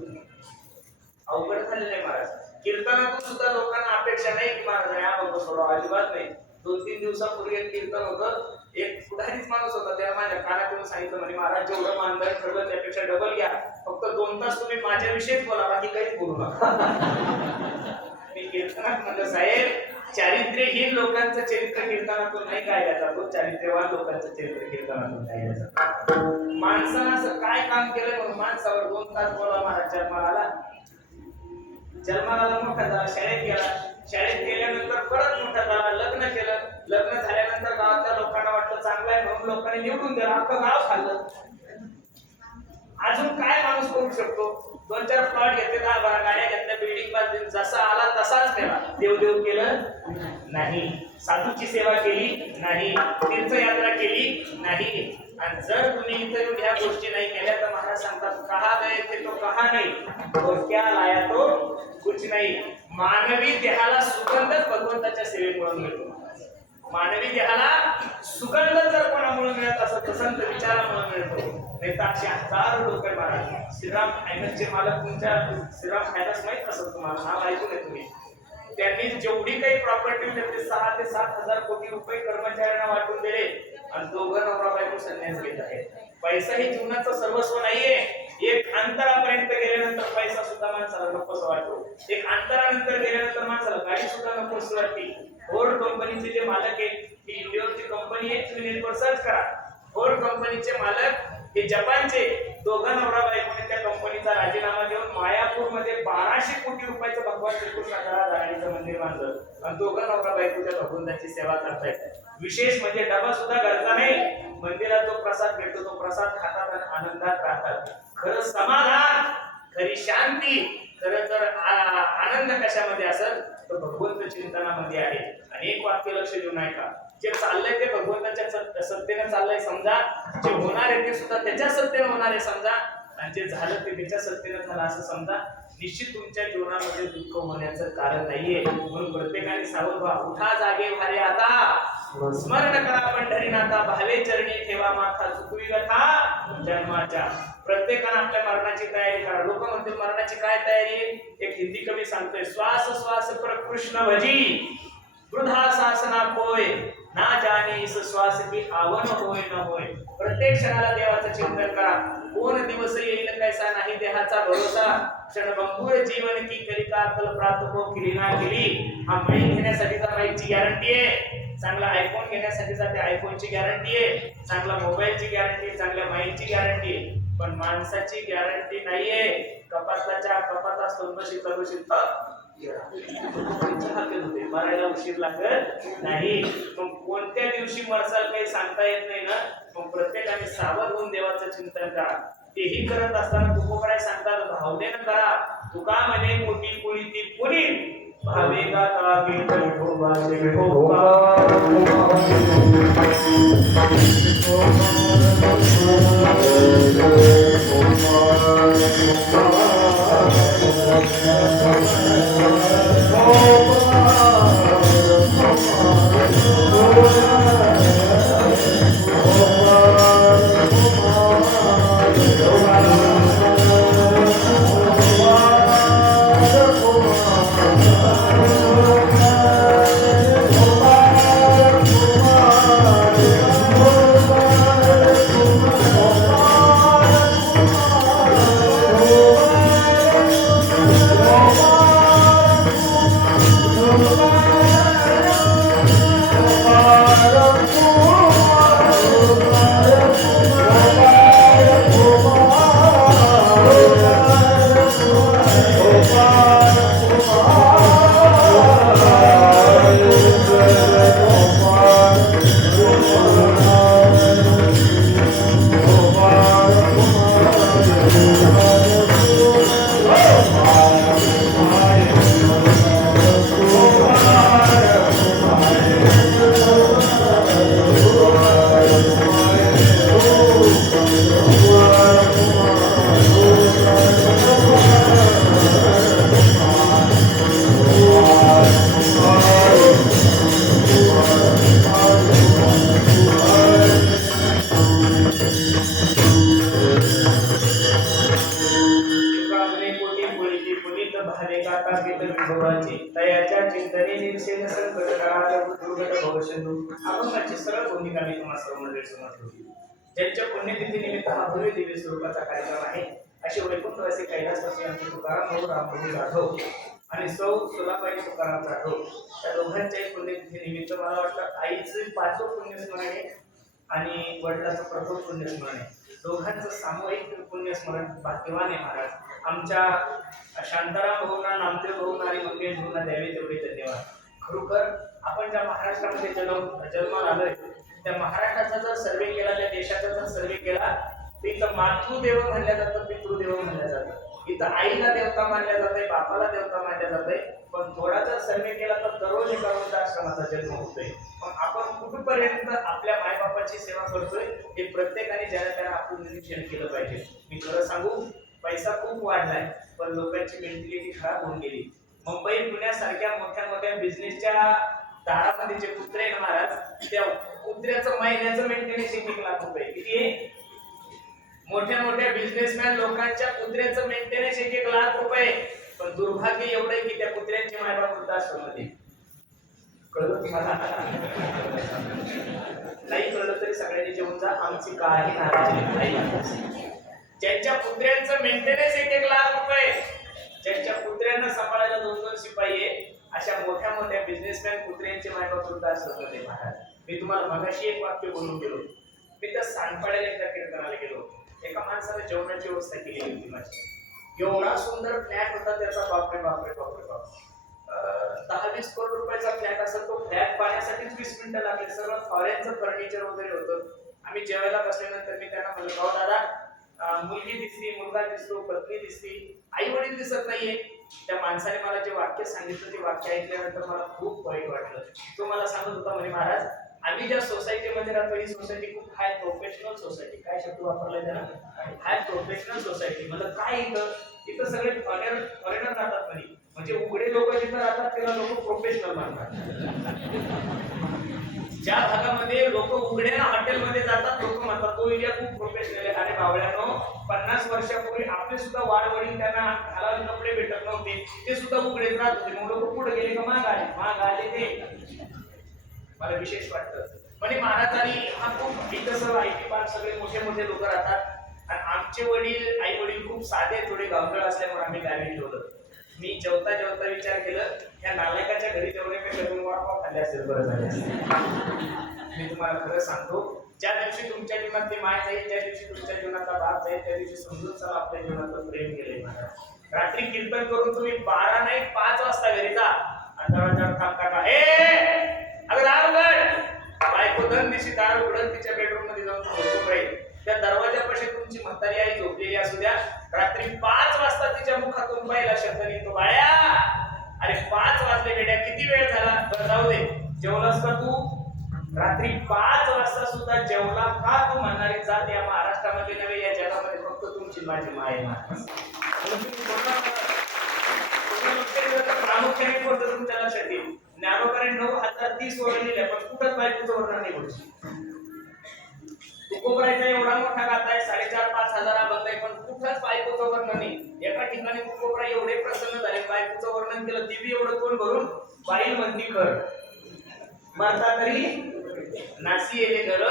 अवघड झालेलं आहे महाराज. कीर्तनातून सुद्धा लोकांना अपेक्षा नाही की महाराज या बघ सोडा, अजिबात नाही. 2-3 दिवसापूर्वी एक कीर्तन होतं, एक पुढारीच माणूस होता, त्याला माझ्या कानातून सांगितलं म्हणे महाराज जेवढं मानधन ठरलं त्यापेक्षा डबल घ्या, फक्त 2 तास तुम्ही माझ्याविषयीच बोला, बाकी काहीच बोलू नका. मी कीर्तनात म्हणलं साहेब, चारित्र्यहीन लोकांचं चरित्र कीर्तनातून नाही गायला जातो, चारित्र्यवान लोकांचं चरित्र कीर्तनातून गायला जातं. माणसानं असं काय काम केलं म्हणून माणसावर 2 तास बोला महाराज. जन्माला मोठा झाला, शाळेत गेला, शाळेत गेल्यानंतर परत मोठा झाला, लग्न केलं, लग्न झाल्यानंतर गावातल्या लोकांना वाटलं चांगलं आहे म्हणून लोकांनी निवडून दिला, अख्खं गाव खाल्लं. अजून काय माणूस करू शकतो? 2-4 प्लॉट घेतले, 10-12 गाड्या घेतल्या, बिल्डिंग बांधली, जसा आला तसाच नेला. देव केलं नाही, साधूची सेवा केली नाही, तीर्थयात्रा केली नाही. आणि जर तुम्ही इथं येऊन ह्या गोष्टी नाही केल्या तर महाराज सांगतात कहा गए थे तो कहा नाही, और क्या लाया तो कुछ नाही. मानवी देहाला सुगंधच भगवंताच्या सेवेमुळे मिळतो. मानवी देहाला सुगंध जर कोणामुळे मिळत असत तर संत विचारामुळे मिळतो. नाही तर असे हजारो लोक महाराज. श्रीराम फायनान्सचे मालक, तुमच्या श्रीराम फायनान्स माहित असत तुम्हाला, नाव ऐकून आहे तुम्ही. त्यांनी जेवढी काही प्रॉपर्टी होती 6 ते 7 हजार कोटी रुपये कर्मचाऱ्यांना वाटून दिले आणि दोघं नवरा बायको संन्यास घेत आहेत. पैसा ही जीवनाचं सर्वस्व नाहीये. एक अंतरापर्यंत गेल्यानंतर पैसा सुद्धा माणसाला नकोस वाटतो. एक अंतरानंतर गेल्यानंतर माणसाला गाडी सुद्धा नकोस वाटते. फोर्ड कंपनीचे जे मालक आहेत, ही इंडियाची कंपनी आहे, तुम्ही नेटवर सर्च करा. फोर्ड कंपनीचे मालक हे जपानचे, दोघं नवरा बायकोने त्या कंपनीचा राजीनामा देऊन मायापूर मध्ये 1200 कोटी रुपयाचं भगवान श्रीकृष्णाच्या गाडीचं मंदिर बांधलं आणि दोघं नवरा बायको त्या भगवंताची सेवा करतायत. विशेष म्हणजे डबा सुद्धा गरजा नाही, मंदिरात जो प्रसाद भेटतो तो प्रसाद खातात आणि आनंदात राहतात. खरं समाधान, खरी शांती, खरं तर आनंद कशामध्ये असेल तर भगवंत चिंतनामध्ये आहे. आणि एक वाक्य लक्ष देऊन ऐका, जे चाललंय ते भगवंताच्या सत्तेने चाललंय समजा, जे होणार आहे ते सुद्धा त्याच्या सत्तेने होणार आहे समजा, आणि जे झालं ते त्याच्या सत्तेने झालं असं समजा. निश्चित तुमच्या जीवनामध्ये दुःख होण्याचं कारण नाहीये. म्हणून प्रत्येकाने सावध व्हा. उठा जागे भारे आता, स्मरण करा पंढरीनाथा, भावे चरणी ठेवा माथा, चुकवी कथा जन्माच्या. प्रत्येकाने आपल्या मरणाची तयारी करा. लोक म्हणतील मरणाची काय तयारी? एक हिंदी कवी सांगतोय, श्वास श्वास पर कृष्ण भजी, वृद्धा सासना कोय, ना जाने इस श्वास की आवन होय न होय. प्रत्येक क्षणाला देवाचं चिंतन करा. कोण दिवस येईल कैसा नाही देहाचा भरोसा, क्षणभंगुर जीवन की कलिका कल प्राप्त हो किरीना केली. हा माईक घेण्यासाठीचा माईकची गॅरंटी आहे, चांगला आयफोन घेण्यासाठीचा त्या आयफोनची गॅरंटी आहे, चांगला मोबाईलची गॅरंटी आहे, चांगल्या माईकची गॅरंटी आहे, पण माणसाची गॅरंटी नाहीये. कपाताच्या कपात असतो बशी मरायला उशीर लागत नाही. मग कोणत्या दिवशी मरसाल काही सांगता येत नाही ना. मग प्रत्येकाने सावध होऊन देवाचं चिंतन करा. तेही करत असताना तुकोबराय सांगतात भावनेनं करा. तुका म्हणे मोठी कुळी ती पुरी, भावे गाता कीर्तन ठोबाचे ठोबा. ज्यांच्या पुण्यतिथी निमित्त हा भव्य दिव्य स्वरूपाचा कार्यक्रम आहे असे वैकुंठवासी कैलासवासी आमचे तुकाराम भाऊ रामभाऊ जाधव आणि सौ सुलाबाई तुकाराम जाधव या दोघांच्याही पुण्यतिथी निमित्त मला वाटतं आईचं 5वं पुण्यस्मरण आहे आणि वडिलांचं प्रथम पुण्यस्मरण आहे. दोघांचं सामूहिक पुण्यस्मरण भाग्यवान आहे महाराज. आमच्या शांताराम भाऊंना, नामदेव भाऊंना आणि मंगेश भाऊंना द्यावे तेवढे धन्यवाद. खरोखर आपण ज्या महाराष्ट्रामध्ये जन्माला आलोय त्या महाराष्ट्राचा जर सर्वे केला, त्या देशाचा जर सर्वे केला तर इथं मातृदेव म्हणल्या जातं, पितृदेव म्हणल्या जातं. इथं आईला देवता मानल्या जाते, बापाला देवता मानल्या जाते. पण थोडा जर सर्वे केला तर दररोज एका वृद्धाश्रमाचा जन्म होतोय. पण आपण कुठपर्यंत आपल्या मायबापाची सेवा करतोय हे प्रत्येकाने ज्याला त्याला आपण निरीक्षण केलं पाहिजे. मी खरं सांगू, पैसा खूप वाढलाय पण लोकांची मेंटॅलिटी खराब होऊन गेली. मुंबई पुण्यासारख्या मोठ्या मोठ्या बिझनेसच्या दारामध्ये जे कुत्रे आहेत महाराज, त्या कुत्र्याचं महिन्याचं मेंटेनन्स 1 लाख रुपये. किती आहे? मोठ्या मोठ्या बिझनेसमॅन लोकांच्या कुत्र्याचं मेंटेनन्स 1 लाख रुपये. पण दुर्भाग्य एवढं आहे की त्या कुत्र्यांची मायबाप वृद्धाश्रमामध्ये. कळलं तुम्हाला? नाही कळलं तरी सगळ्यांनी जेवून जा, आमची काही नाराजी नाही. ज्यांच्या कुत्र्यांचं मेंटेनन्स 1 लाख रुपये, ज्यांच्या कुत्र्यांना सांभाळायला 2-2 शिपाई आहे, अशा मोठ्या मोठ्या बिझनेसमॅन कुत्र्यांचे मायबाप वृद्धाश्रमामध्ये महाराज. मी तुम्हाला मगाशी एक वाक्य बोलून गेलो. मी तर सांगपाड्याला एकदा कीर्तनाला गेलो. एका माणसाने जेवणाची व्यवस्था केली होती माझी. एवढा सुंदर फ्लॅट होता त्याचा, बापरे बापरे बापरे बाप. 10-20 20 करोड रुपयाचा फ्लॅट असेल, तो फ्लॅट पाहण्यासाठीच 20 मिनिटं लागले. सगळं फॉरेनचं फर्निचर वगैरे होतं. आम्ही जेवायला बसल्यानंतर मी त्यांना म्हणलं, "हो दादा, मुलगी दिसली, मुलगा दिसतो, पत्नी दिसली, आई वडील दिसत नाहीये." त्या माणसाने मला जे वाक्य सांगितलं ते वाक्य ऐकल्यानंतर मला खूप वाईट वाटलं. तो मला सांगत होता, म्हणे महाराज, आम्ही ज्या सोसायटीमध्ये राहतो ही सोसायटी खूप हाय प्रोफेशनल सोसायटी. काय शब्द वापरलाय त्याला? हाय प्रोफेशनल सोसायटी. म्हणजे काय इथं सगळे फॉरेनर राहतात म्हणे. म्हणजे उघडे लोक जिथं राहतात त्याला लोक प्रोफेशनल मानतात. ज्या भागामध्ये लोक उघड्याला हॉटेलमध्ये जातात, लोक म्हणतात तो एरिया खूप प्रोफेशनल आहे. अरे बावळ्यानो, 50 वर्षापूर्वी आपले सुद्धा वाडवडील त्यांना घालायला कपडे भेटत नव्हते, ते सुद्धा उघडेच राहत होते. मग लोक पुढे गेले का माग आले ते. मला विशेष वाटतं म्हणजे महाराजांनी हा खूप इथं सर्व आयटी पार्क सगळे मोठे लोक राहतात आणि आमचे वडील आई वडील खूप साधे थोडे गावकळ असल्यामुळे आम्ही गावी ठेवलं. मी जेवता विचार केलं, या नालायकाच्या घरी जेवढे मी करून वडापाव खाल्ले असेल बरं झाले असते. मी तुम्हाला खरं सांगतो, ज्या दिवशी तुमच्या जीवनात ती माय जाईल, ज्या दिवशी तुमच्या जीवनातला बाप जाईल, त्या दिवशी समजून चला आपल्या जीवनातलं प्रेम केलंय महाराज. रात्री कीर्तन करून तुम्ही 12 नाही 5 वाजता घरी जा आणि दरवाजावर थांब काका, अगं दार उघड. बायको दर दिवशी दार उघडत तिच्या बेडरूम मध्ये जाऊन झोपून राहील. त्या दरवाजापाशी तुमची म्हातारी आई झोपलेली असू द्या, रात्री 5 वाजता तिच्या मुखातून पहिला शब्द निघतो, बाळ्या, अरे 5 वाजले बेड्या, किती वेळ झाला? बरं जाऊ दे, जेवलास का तू? रात्री 5 वाजता सुद्धा जेवला का तू म्हणणारी जात या महाराष्ट्रामध्ये नव्हे, या जगामध्ये फक्त तुमची माझी माय आहे. प्रामुख्याने बोलतो तुमच्या लक्षात येईल, ज्ञानोबाने 9030 वर्णन लिहिले, पण कुठंच बायकोचं वर्णन नाही बोलतो. तुकोबरायचा एवढा मोठा गाथा आहे, 4,500-5 हजार अभंग आहे, पण कुठंच बायकोचं वर्णन नाही. एका ठिकाणी तुकोबराय एवढे प्रसन्न झाले, बायकोचं वर्णन केलं, ती बी एवढं तोंड भरून बाई म्हणती कर मारता तरी नासी येले घर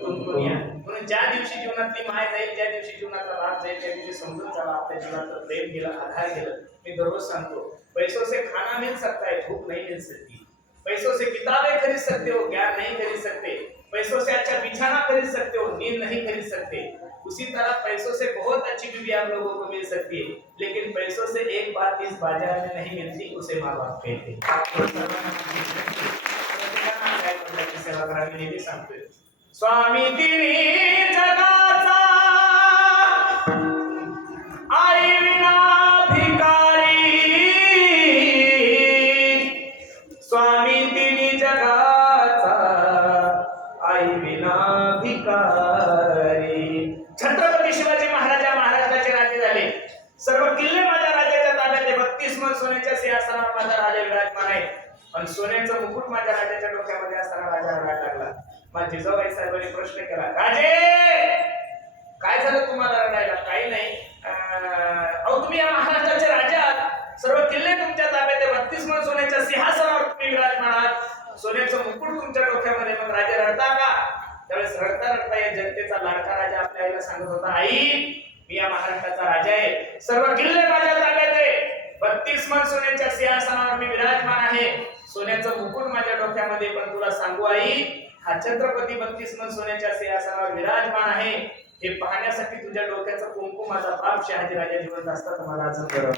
तुमकुनिया. म्हणून ज्या दिवशी जीवनातली माय जाईल, ज्या दिवशी जीवनातला बाप जाईल, त्या दिवशी समजून चला आपल्या जीवनातलं प्रेम गेलं, आधार गेलं. मी दररोज सांगतो, पैसों से खाना मिल सकता है, भूख नहीं मिल सकती. पैसों से किताबें खरीद सकते हो, ज्ञान नहीं खरीद सकते. पैसों से अच्छा बिछाना खरीद सकते हो, नींद नहीं खरीद सकते. उसी तरह पैसों से बहुत अच्छी बीवी आप लोगों को मिल सकती है, लेकिन पैसों से एक बात इस बाजार में नहीं मिलती, उसे माँ बाप कहते हैं. सेवा करावी नेहमी सांगतोय. स्वामी तिन्ही जगाचा आई विना भिकारी, स्वामी तिन्ही जगाचा आई विना भिकारी. छत्रपती शिवाजी महाराजाचे राजे झाले. सर्व किल्ले माझ्या राजाच्या ताब्यात आहे. 32 मन सोन्याच्या सिंहासनावर माझा राजा विराजमान आहे. पण सोन्याचं मुकुट माझ्या राजाच्या डोक्यामध्ये असताना राजा रडायला लागला. माझ्या जिजाबाई साहेबांनी प्रश्न केला, राजे काय झालं तुम्हाला रडायला? काही नाही. अहो तुम्ही या महाराष्ट्राचे राजा आहात, सर्व किल्ले तुमच्या ताब्यात आहे, 32 मन सोन्याच्या सिंहासनावर तुम्ही विराजमान आहात, सोन्याचं मुकुट तुमच्या डोक्यामध्ये, मग राजा रडता का? त्यावेळेस रडता या जनतेचा लाडका राजा आपल्या आईला सांगत होता, आई मी या महाराष्ट्राचा राजा आहे, सर्व किल्ले माझ्या ताब्यात आहे, 32 मन सोन्याच्या सिंहासनावर मी विराजमान आहे, सोन्याचं मुकुट माझ्या डोक्यामध्ये. पण तुला सांगू आई, हा छत्रपती 32 मन सोन्याच्या सिंहासनावर विराजमान आहे, हे पाहण्यासाठी तुझ्या डोक्याचं कुंकू माझा बाप शहाजी राजा जिवंत असतात मला अजून बरोबर.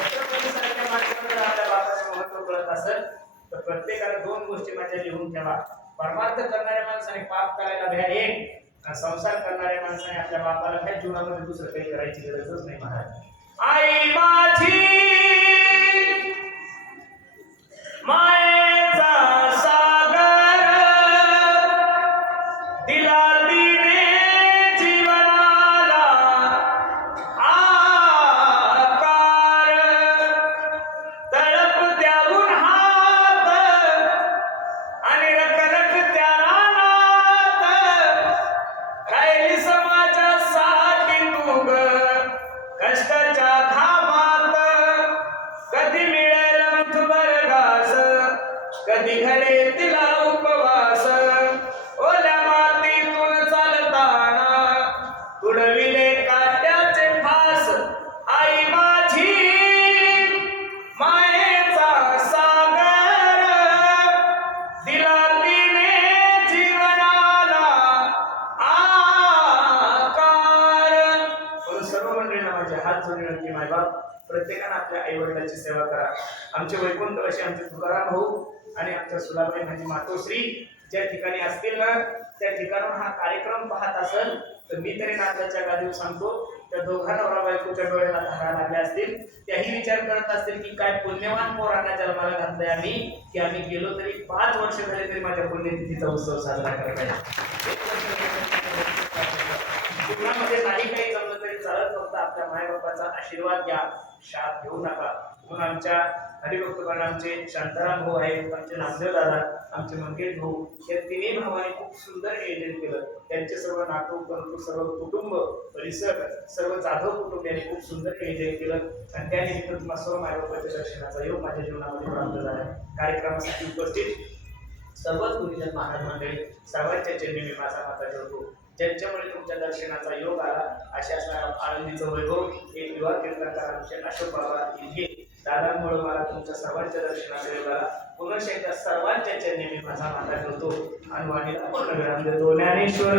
छत्रपती सारख्या माणसाला जर आपल्या बापाचं महत्व कळत असेल तर प्रत्येकाला 2 गोष्टी माझ्या लिहून ठेवा. परमार्थ करणाऱ्या माणसाने पाप करायला भ्या एक, आणि संसार करणाऱ्या माणसाने आपल्या बापाला भ्या. जीवनामध्ये दुसरं काही करायची गरजच नाही महाराज. आई माझी मायेचा सागर, दिला दिने जीवनाला आकार, तळप त्याहून हात आणि रखरख त्या रानात, राहिली समाजासाठी तू ग कष्टाच्या घामात. कधी मिळेल मुठभर घास, कधी घडे तिला उपवास, ओल्या मातीतून चालताना तुडविले काट्याचे फास. आई माझी मायेचा सागर, दिला तिने जीवनाला आकार. सर्व मंडळींना माझे हात जोडून विनंती, मायबाप प्रत्येकाने आपल्या आई वडिलांची सेवा करा. आमचे वैकुंठवासी आमचे तुकाराम भाऊ आणि आमच्या सुलाबाई म्हणजे मातोश्री ज्या ठिकाणी असतील ना त्या ठिकाणाहून हा कार्यक्रम पाहत असेल तर मी तरी नांदाच्या गादीवर सांगतो त्या दोघा नवरा बायकोच्या डोळ्याला धारा लागल्या असतील त्याही विचार करत असतील की काय पुण्यवान पोरांना जन्माला घातलंय आम्ही की आम्ही गेलो तरी 5 वर्ष झाले तरी माझ्या पुण्यतिथीचा उत्सव साजरा करायचा जीवनामध्ये नाही काही जमलं तरी चालत फक्त आपल्या मायबापाचा आशीर्वाद घ्या शाप घेऊ नका म्हणून आमच्या हरिभक्त आमचे शांताराम भाऊ आहेत आमचे नामदेव दादा आमचे मंगेश भाऊ या तिन्ही भावाने खूप सुंदर नियोजन केलं त्यांचे सर्व नातू परंतु सर्व कुटुंब परिसर सर्व जाधव कुटुंब यांनी खूप सुंदर नियोजन केलं आणि त्यानिमित्त तुम्हाला सर्व मायबापाच्या दर्शनाचा योग माझ्या जीवनामध्ये प्राप्त झाला कार्यक्रमासाठी उपस्थित सर्वच गुरुजन महाराज मंडळी सर्वांच्या चरणी मी माझा माता ठेवतो ज्यांच्यामुळे तुमच्या दर्शनाचा योग आला अशा असणारा आनंदीचं वैभव एक युवा कीर्तनकार आमचे अशोक बाबा इतके दादांमुळे मला तुमच्या सर्वांच्या दर्शनाचा योग आला पुन्हा एकदा सर्वांच्या चरणी मी माझा माता ठेवतो आणि वाणीला पूर्ण विराम देतो ज्ञानेश्वर